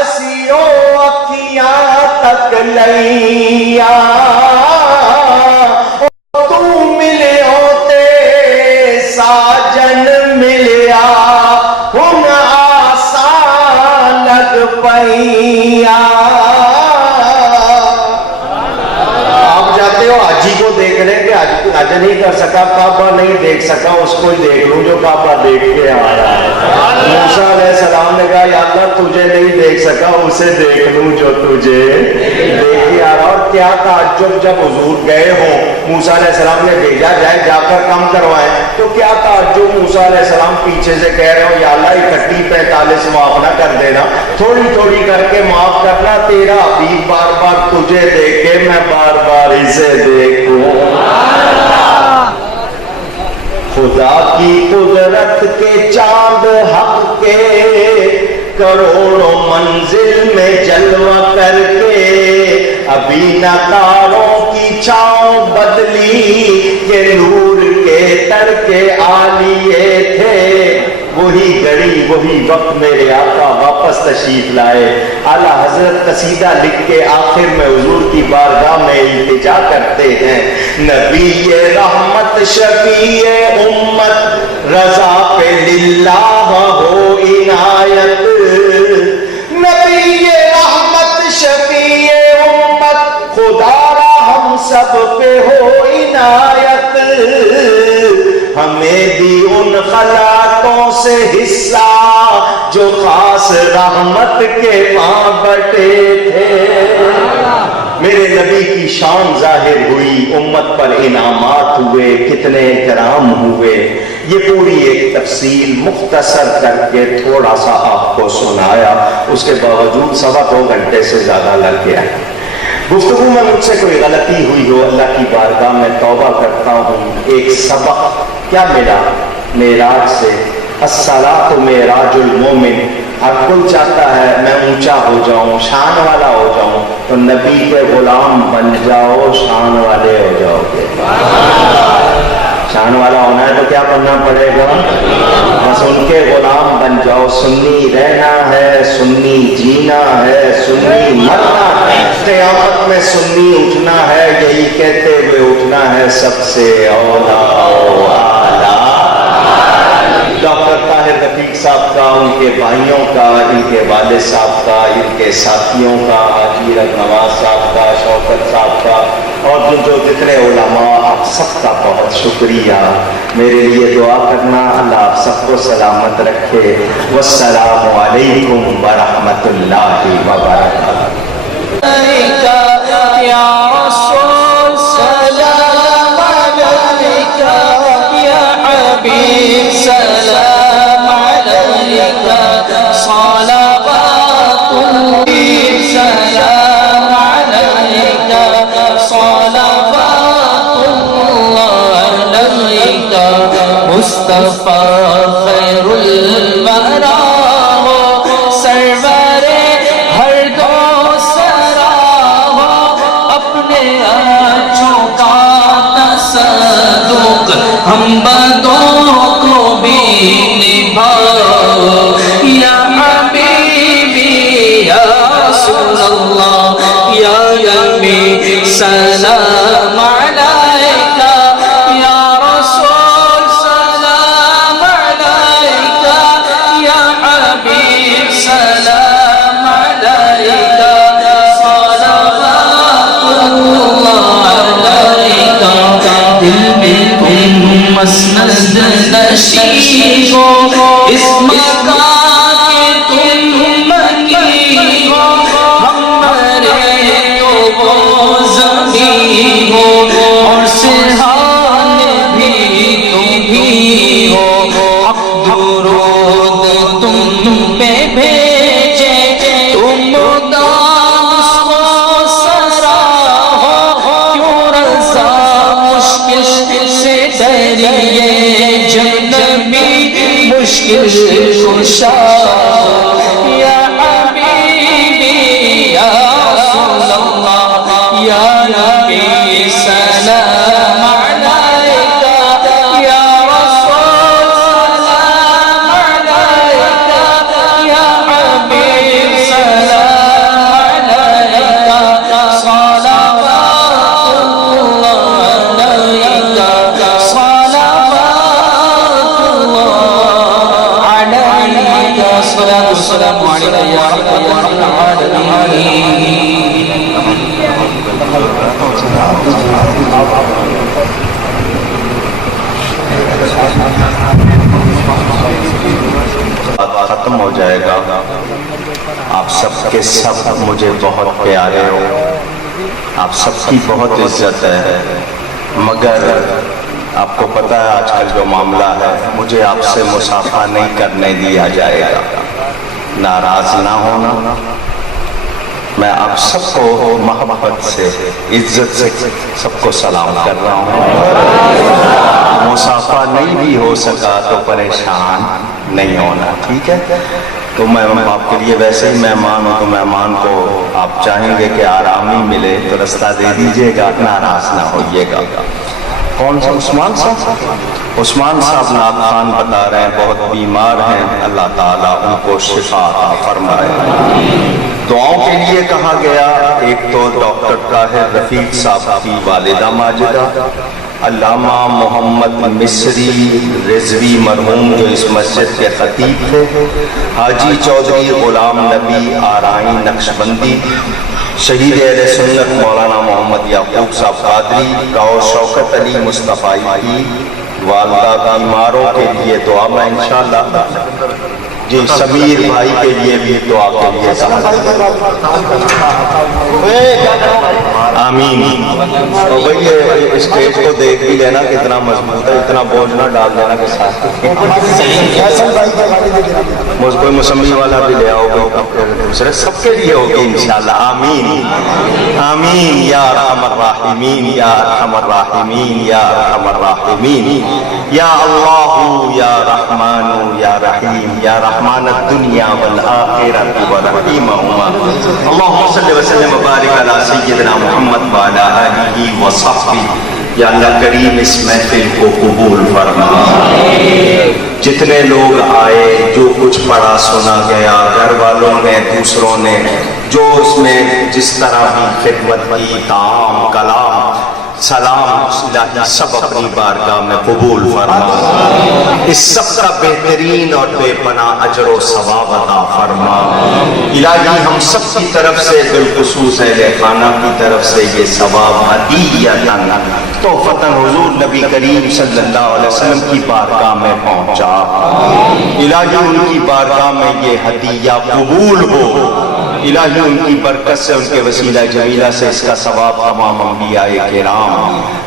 اسیو اکھیاں تک لیا, تو ملے ہوتے ساجن ملیا, ہن آسان لگ پیا. حاجی کو دیکھ رہے کہ حج نہیں کر سکا, کعبہ نہیں دیکھ سکا, اس کو ہی دیکھ لوں جو کعبہ دیکھ کے آ رہا ہے. موسیٰ علیہ السلام نے کہا یا اللہ تجھے نہیں دیکھ سکا, اسے دیکھ لوں جو تجھے دیکھ کے آ رہا. اور کیا تعجب جب حضور گئے ہوں, موسیٰ علیہ السلام نے بھیجا جائے جا کر کم کروائیں, تو کیا تعجب موسیٰ علیہ السلام پیچھے سے کہہ رہے ہو یا اللہ 31-45 معاف نہ کر دینا, تھوڑی تھوڑی کر کے معاف کرنا. تیرا حبیب بار بار تجھے دیکھے, میں بار بار اسے دیکھوں. خدا کی قدرت کے چاند حق کے کروڑوں منزل میں جلوہ کر کے, ابھی نہ تاروں کی چھاؤں بدلی کہ نور کے تر کے عالیے تھے. وہی گھڑی وہی وقت میرے آقا واپس تشریف لائے. اعلیٰ حضرت قصیدہ لکھ کے آخر میں حضور کی بارگاہ میں التجا کرتے ہیں, نبی رحمت شفیع امت رضا پہ للہ ہو عنایت. نبی رحمت شفیع امت خدا را ہم سب پہ ہو عنایت. ہمیں بھی ان خلاتوں سے حصہ جو خاص رحمت کے ماں بٹے تھے. میرے نبی کی شان ظاہر ہوئی, امت پر انعامات ہوئے, کتنے کرام ہوئے. یہ پوری ایک تفصیل مختصر کر کے تھوڑا سا آپ کو سنایا, اس کے باوجود 2.25 گھنٹے سے زیادہ لگ گیا. گفتگو میں مجھ سے کوئی غلطی ہوئی ہو, اللہ کی بارگاہ میں توبہ کرتا ہوں. ایک سبق کیا ملا معراج سے؟ الصلاۃ معراج المومن. ہر کوئی چاہتا ہے میں اونچا ہو جاؤں, شان والا ہو جاؤں, تو نبی کے غلام بن جاؤ, شان والے ہو جاؤ گے. شان والا ہونا ہے تو کیا کرنا پڑے گا؟ بس ان کے غلام بن جاؤ. سنی رہنا ہے, سنی جینا ہے, سنی مرنا ہے, قیامت میں سنی اٹھنا ہے, یہی کہتے ہوئے اٹھنا ہے سب سے اولا و اعلیٰ. ڈاکٹر طاہر رفیق صاحب کا, ان کے بھائیوں کا, ان کے والد صاحب کا, ان کے ساتھیوں کا, حاجی نواز صاحب کا, شوکت صاحب کا, اور جو جتنے علماء, آپ سب کا بہت شکریہ. میرے لیے دعا کرنا, اللہ آپ سب کو سلامت رکھے. والسلام علیکم ورحمۃ اللہ وبرکاتہ. مصطفیٰ خیر الورا ہو, سرور ہر دو سرا ہو, اپنے مسند نشین ہو، اس مکان کے تم مکی ہو، ہمارے تو وہ زمین ہو، اور سرحان بھی تم ہی ہو، حق درود تم پہ بھیجے، تم دام کو سرا ہو، کیوں رضا مشکل سے ڈریے، جنبی مشکل کشا، یا حبیبی یا رسول اللہ، یا نبی سلام علیکہ، یا رسول سلام علیکہ، یا حبیب سلام علیکہ، صلوات اللہ علیکہ، صلوات اللہ علیکہ، صلاۃ والسلام علیکہ یا رب العالمین۔ ختم ہو جائے گا، آپ سب کے سب مجھے بہت پیارے ہو، آپ سب کی بہت عزت ہے، مگر آپ کو پتہ ہے آج کل جو معاملہ ہے، مجھے آپ سے مصافحہ نہیں کرنے دیا جائے گا، ناراض نہ ہونا، میں آپ سب کو محبت سے عزت سے سب کو سلام کر رہا ہوں، مصافحہ نہیں بھی ہو سکا تو پریشان نہیں ہونا، ٹھیک ہے؟ تو میں آپ کے لیے ویسے ہی مہمان ہوں، تو مہمان کو آپ چاہیں گے کہ آرام ہی ملے تو رستہ دے دیجئے گا، ناراض نہ ہوئیے گا۔ کون سا عثمان صاحب؟ عثمان صاحب ناک خان بتا رہے ہیں بہت بیمار ہیں، اللہ تعالیٰ ان کو شفا عطا فرمائے۔ دعاؤں کے لیے کہا گیا، ایک تو ڈاکٹر طاہر رفیق صاحب کی والدہ ماجدہ، علامہ محمد مصری رضوی مرحوم جو اس مسجد کے خطیب تھے، حاجی چودھری غلام نبی آرائیں نقشبندی، شہید اہل سنت مولانا محمد یعقوب صاحب قادری، راؤ شوکت علی مصطفی کی والدہ بیماروں کے لیے دعا میں انشاءاللہ، جی سمیر بھائی کے لیے بھی دعا کے لیے آمین۔ اور بھئی یہ اسٹیج کو دیکھ بھی لینا کتنا مضبوط ہے، اتنا بوجھ نہ ڈال دینا کہ ساتھ مجھ کوئی مسمی والا بھی لے آؤ گا، دوسرے سب کے لیے ہوگی انشاءاللہ، آمین آمین یا ارحم الراحمین یا ارحم الراحمین یا ارحم الراحمین، یا اللہ یا رحمان یا رحیم یا رحمان الدنیا والآخرۃ ورحیمہما، اللہم صلی وسلم وبارک علی سیدنا محمد وعلی آلہ وصحبہ، یا اللہ کریم اس محفل کو قبول فرما، جتنے لوگ آئے، جو کچھ پڑھا سنا گیا، گھر والوں نے دوسروں نے جو اس میں جس طرح بھی خدمت کی، تعام کلام سلام الہی سب اپنی بارگاہ میں قبول فرما، اس سب کا بہترین اور بے پناہ اجر و ثواب عطا فرما، الہی ہم سب کی طرف سے بالخصوص اہل خانہ کی طرف سے یہ ثواب ہدیۃً تحفۃً حضور نبی کریم صلی اللہ علیہ وسلم کی بارگاہ میں پہنچا، الہی ان کی بارگاہ میں یہ ہدیہ قبول ہو، الہی ان کی برکت سے، ان کے وسیلہ جمیلہ سے اس کا ثواب تمام انبیاء کرام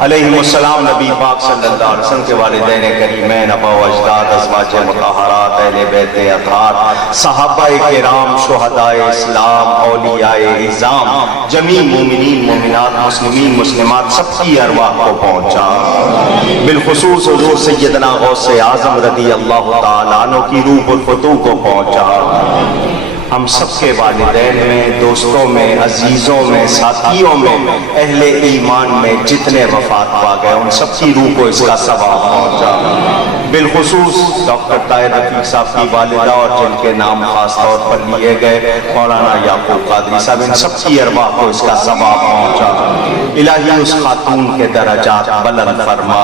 علیہم السلام، نبی پاک صلی اللہ علیہ وسلم کے والدین کریمین، آبا و اجداد، ازواج مطہرات، اہل بیت اطہار، صحابہ کرام، شہداء اسلام، اولیاء اعظام، جمیع مومنین مومنات، مسلمین مسلمات، سب کی ارواح کو پہنچا، بالخصوص حضور سیدنا غوث اعظم رضی اللہ تعالیٰ عنہ کی روح الفتوح کو پہنچا، ہم سب کے والدین میں، دوستوں میں، عزیزوں میں، ساتھیوں میں، اہل ایمان میں جتنے وفات پا گئے ان سب کی روح کو اس کا ثواب پہنچا، بالخصوص ڈاکٹر طاہر رفیق صاحب کی والدہ اور جن کے نام خاص طور پر لیے گئے مولانا یعقوب قادری صاحب، ان سب کی ارواح کو اس کا ثواب پہنچا، الہی اس خاتون کے درجات بلند فرما،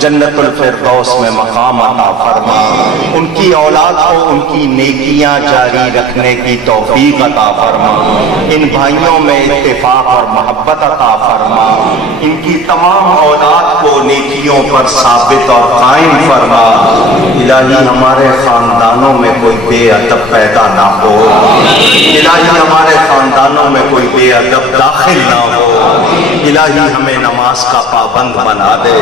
جنت الفردوس میں مقام عطا فرما، ان کی اولاد کو ان کی نیکیاں جاری رکھنے کی توفیق عطا فرما، ان بھائیوں میں اتفاق اور محبت عطا فرما، ان کی تمام اولاد کو نیکیوں دینوں پر ثابت اور قائم فرما۔ الہی ہمارے خاندانوں میں کوئی بے ادب پیدا نہ ہو، الہی ہمارے خاندانوں میں کوئی بے ادب داخل نہ ہو، الہی ہمیں نماز کا پابند بنا دے۔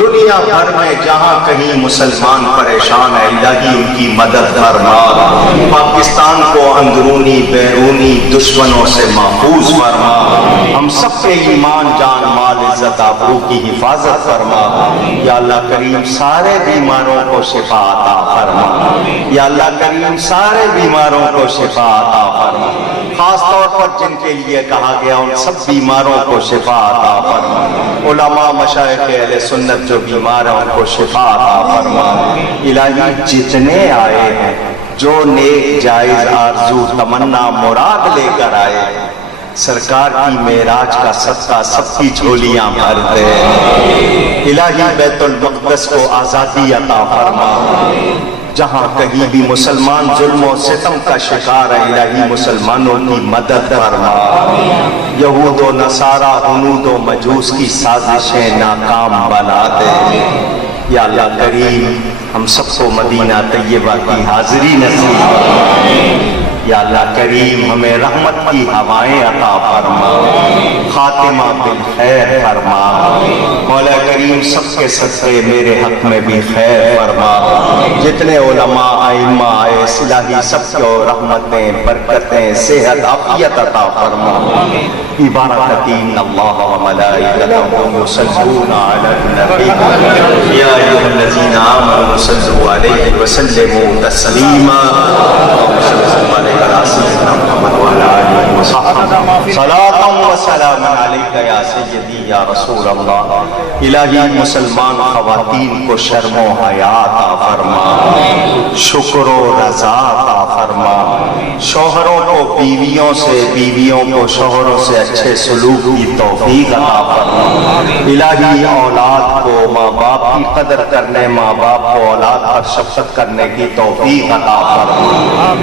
دنیا بھر میں جہاں کہیں مسلمان پریشان ہے الہی ان کی مدد فرما، پاکستان کو اندرونی بیرونی دشمنوں سے محفوظ فرما، ہم سب کے ایمان جان مال عزت آبرو کی حفاظت فرما۔ یا اللہ کریم سارے بیماروں کو شفا عطا فرما، یا اللہ کریم سارے بیماروں کو شفا عطا فرما، خاص طور پر جن کے لیے کہا گیا ان سب بیماروں کو شفا عطا فرما۔ علماء مشائخ اہل سنت جو بیمار ہیں ان کو شفا عطا فرما۔ الہی جتنے آئے ہیں جو نیک جائز آرزو تمنا مراد لے کر آئے، سرکار کی معراج کا صدقہ سب کی جھولیاں بھر دے۔ الہی بیت المقدس کو آزادی عطا فرما، جہاں کہیں بھی مسلمان ظلم و ستم کا شکار ہے الہی مسلمانوں کی مدد فرما۔ یہود و نصارہ ہنود و مجوس کی سازشیں ناکام بنا دے۔ یا اللہ کریم ہم سب کو مدینہ طیبہ کی حاضری نصیب فرما۔ یا اللہ کریم ہمیں رحمت کی ہوائیں عطا فرما، خاتمہ بالخیر فرما۔ مولا کریم سب کے صدقے میرے حق میں بھی خیر فرما۔ جتنے علماء ائمہ آئے الہی سب کو رحمتیں برکتیں صحت عافیت عطا فرما۔ عبارت ان اللہ و ملائکتہ یصلون علی النبی یا ایھا الذین آمنوا صلوا علیہ وسلموا تسلیما۔ صلاۃ و سلام علیک یا سیدی یا رسول اللہ۔ الہی مسلمان خواتین کو شرم و حیا عطا فرما، شکر و رضا عطا فرما، شوہروں کو بیویوں سے بیویوں کو شوہروں سے اچھے سلوک کی توفیق عطا فرما۔ الہی اولاد کو ماں باپ کی قدر کرنے، ماں باپ کو اولاد پر شفقت کرنے کی توفیق عطا فرما۔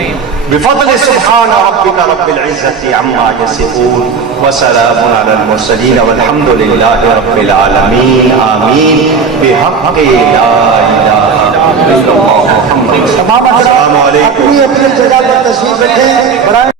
بفضل سبحان ربك رب العزة عما يصفون وسلام على المرسلين والحمد لله رب العالمين آمين بحق لا إله إلا الله محمد۔ السلام علیکم۔ اپنی اپنی جگہ پر تشریف رکھیں۔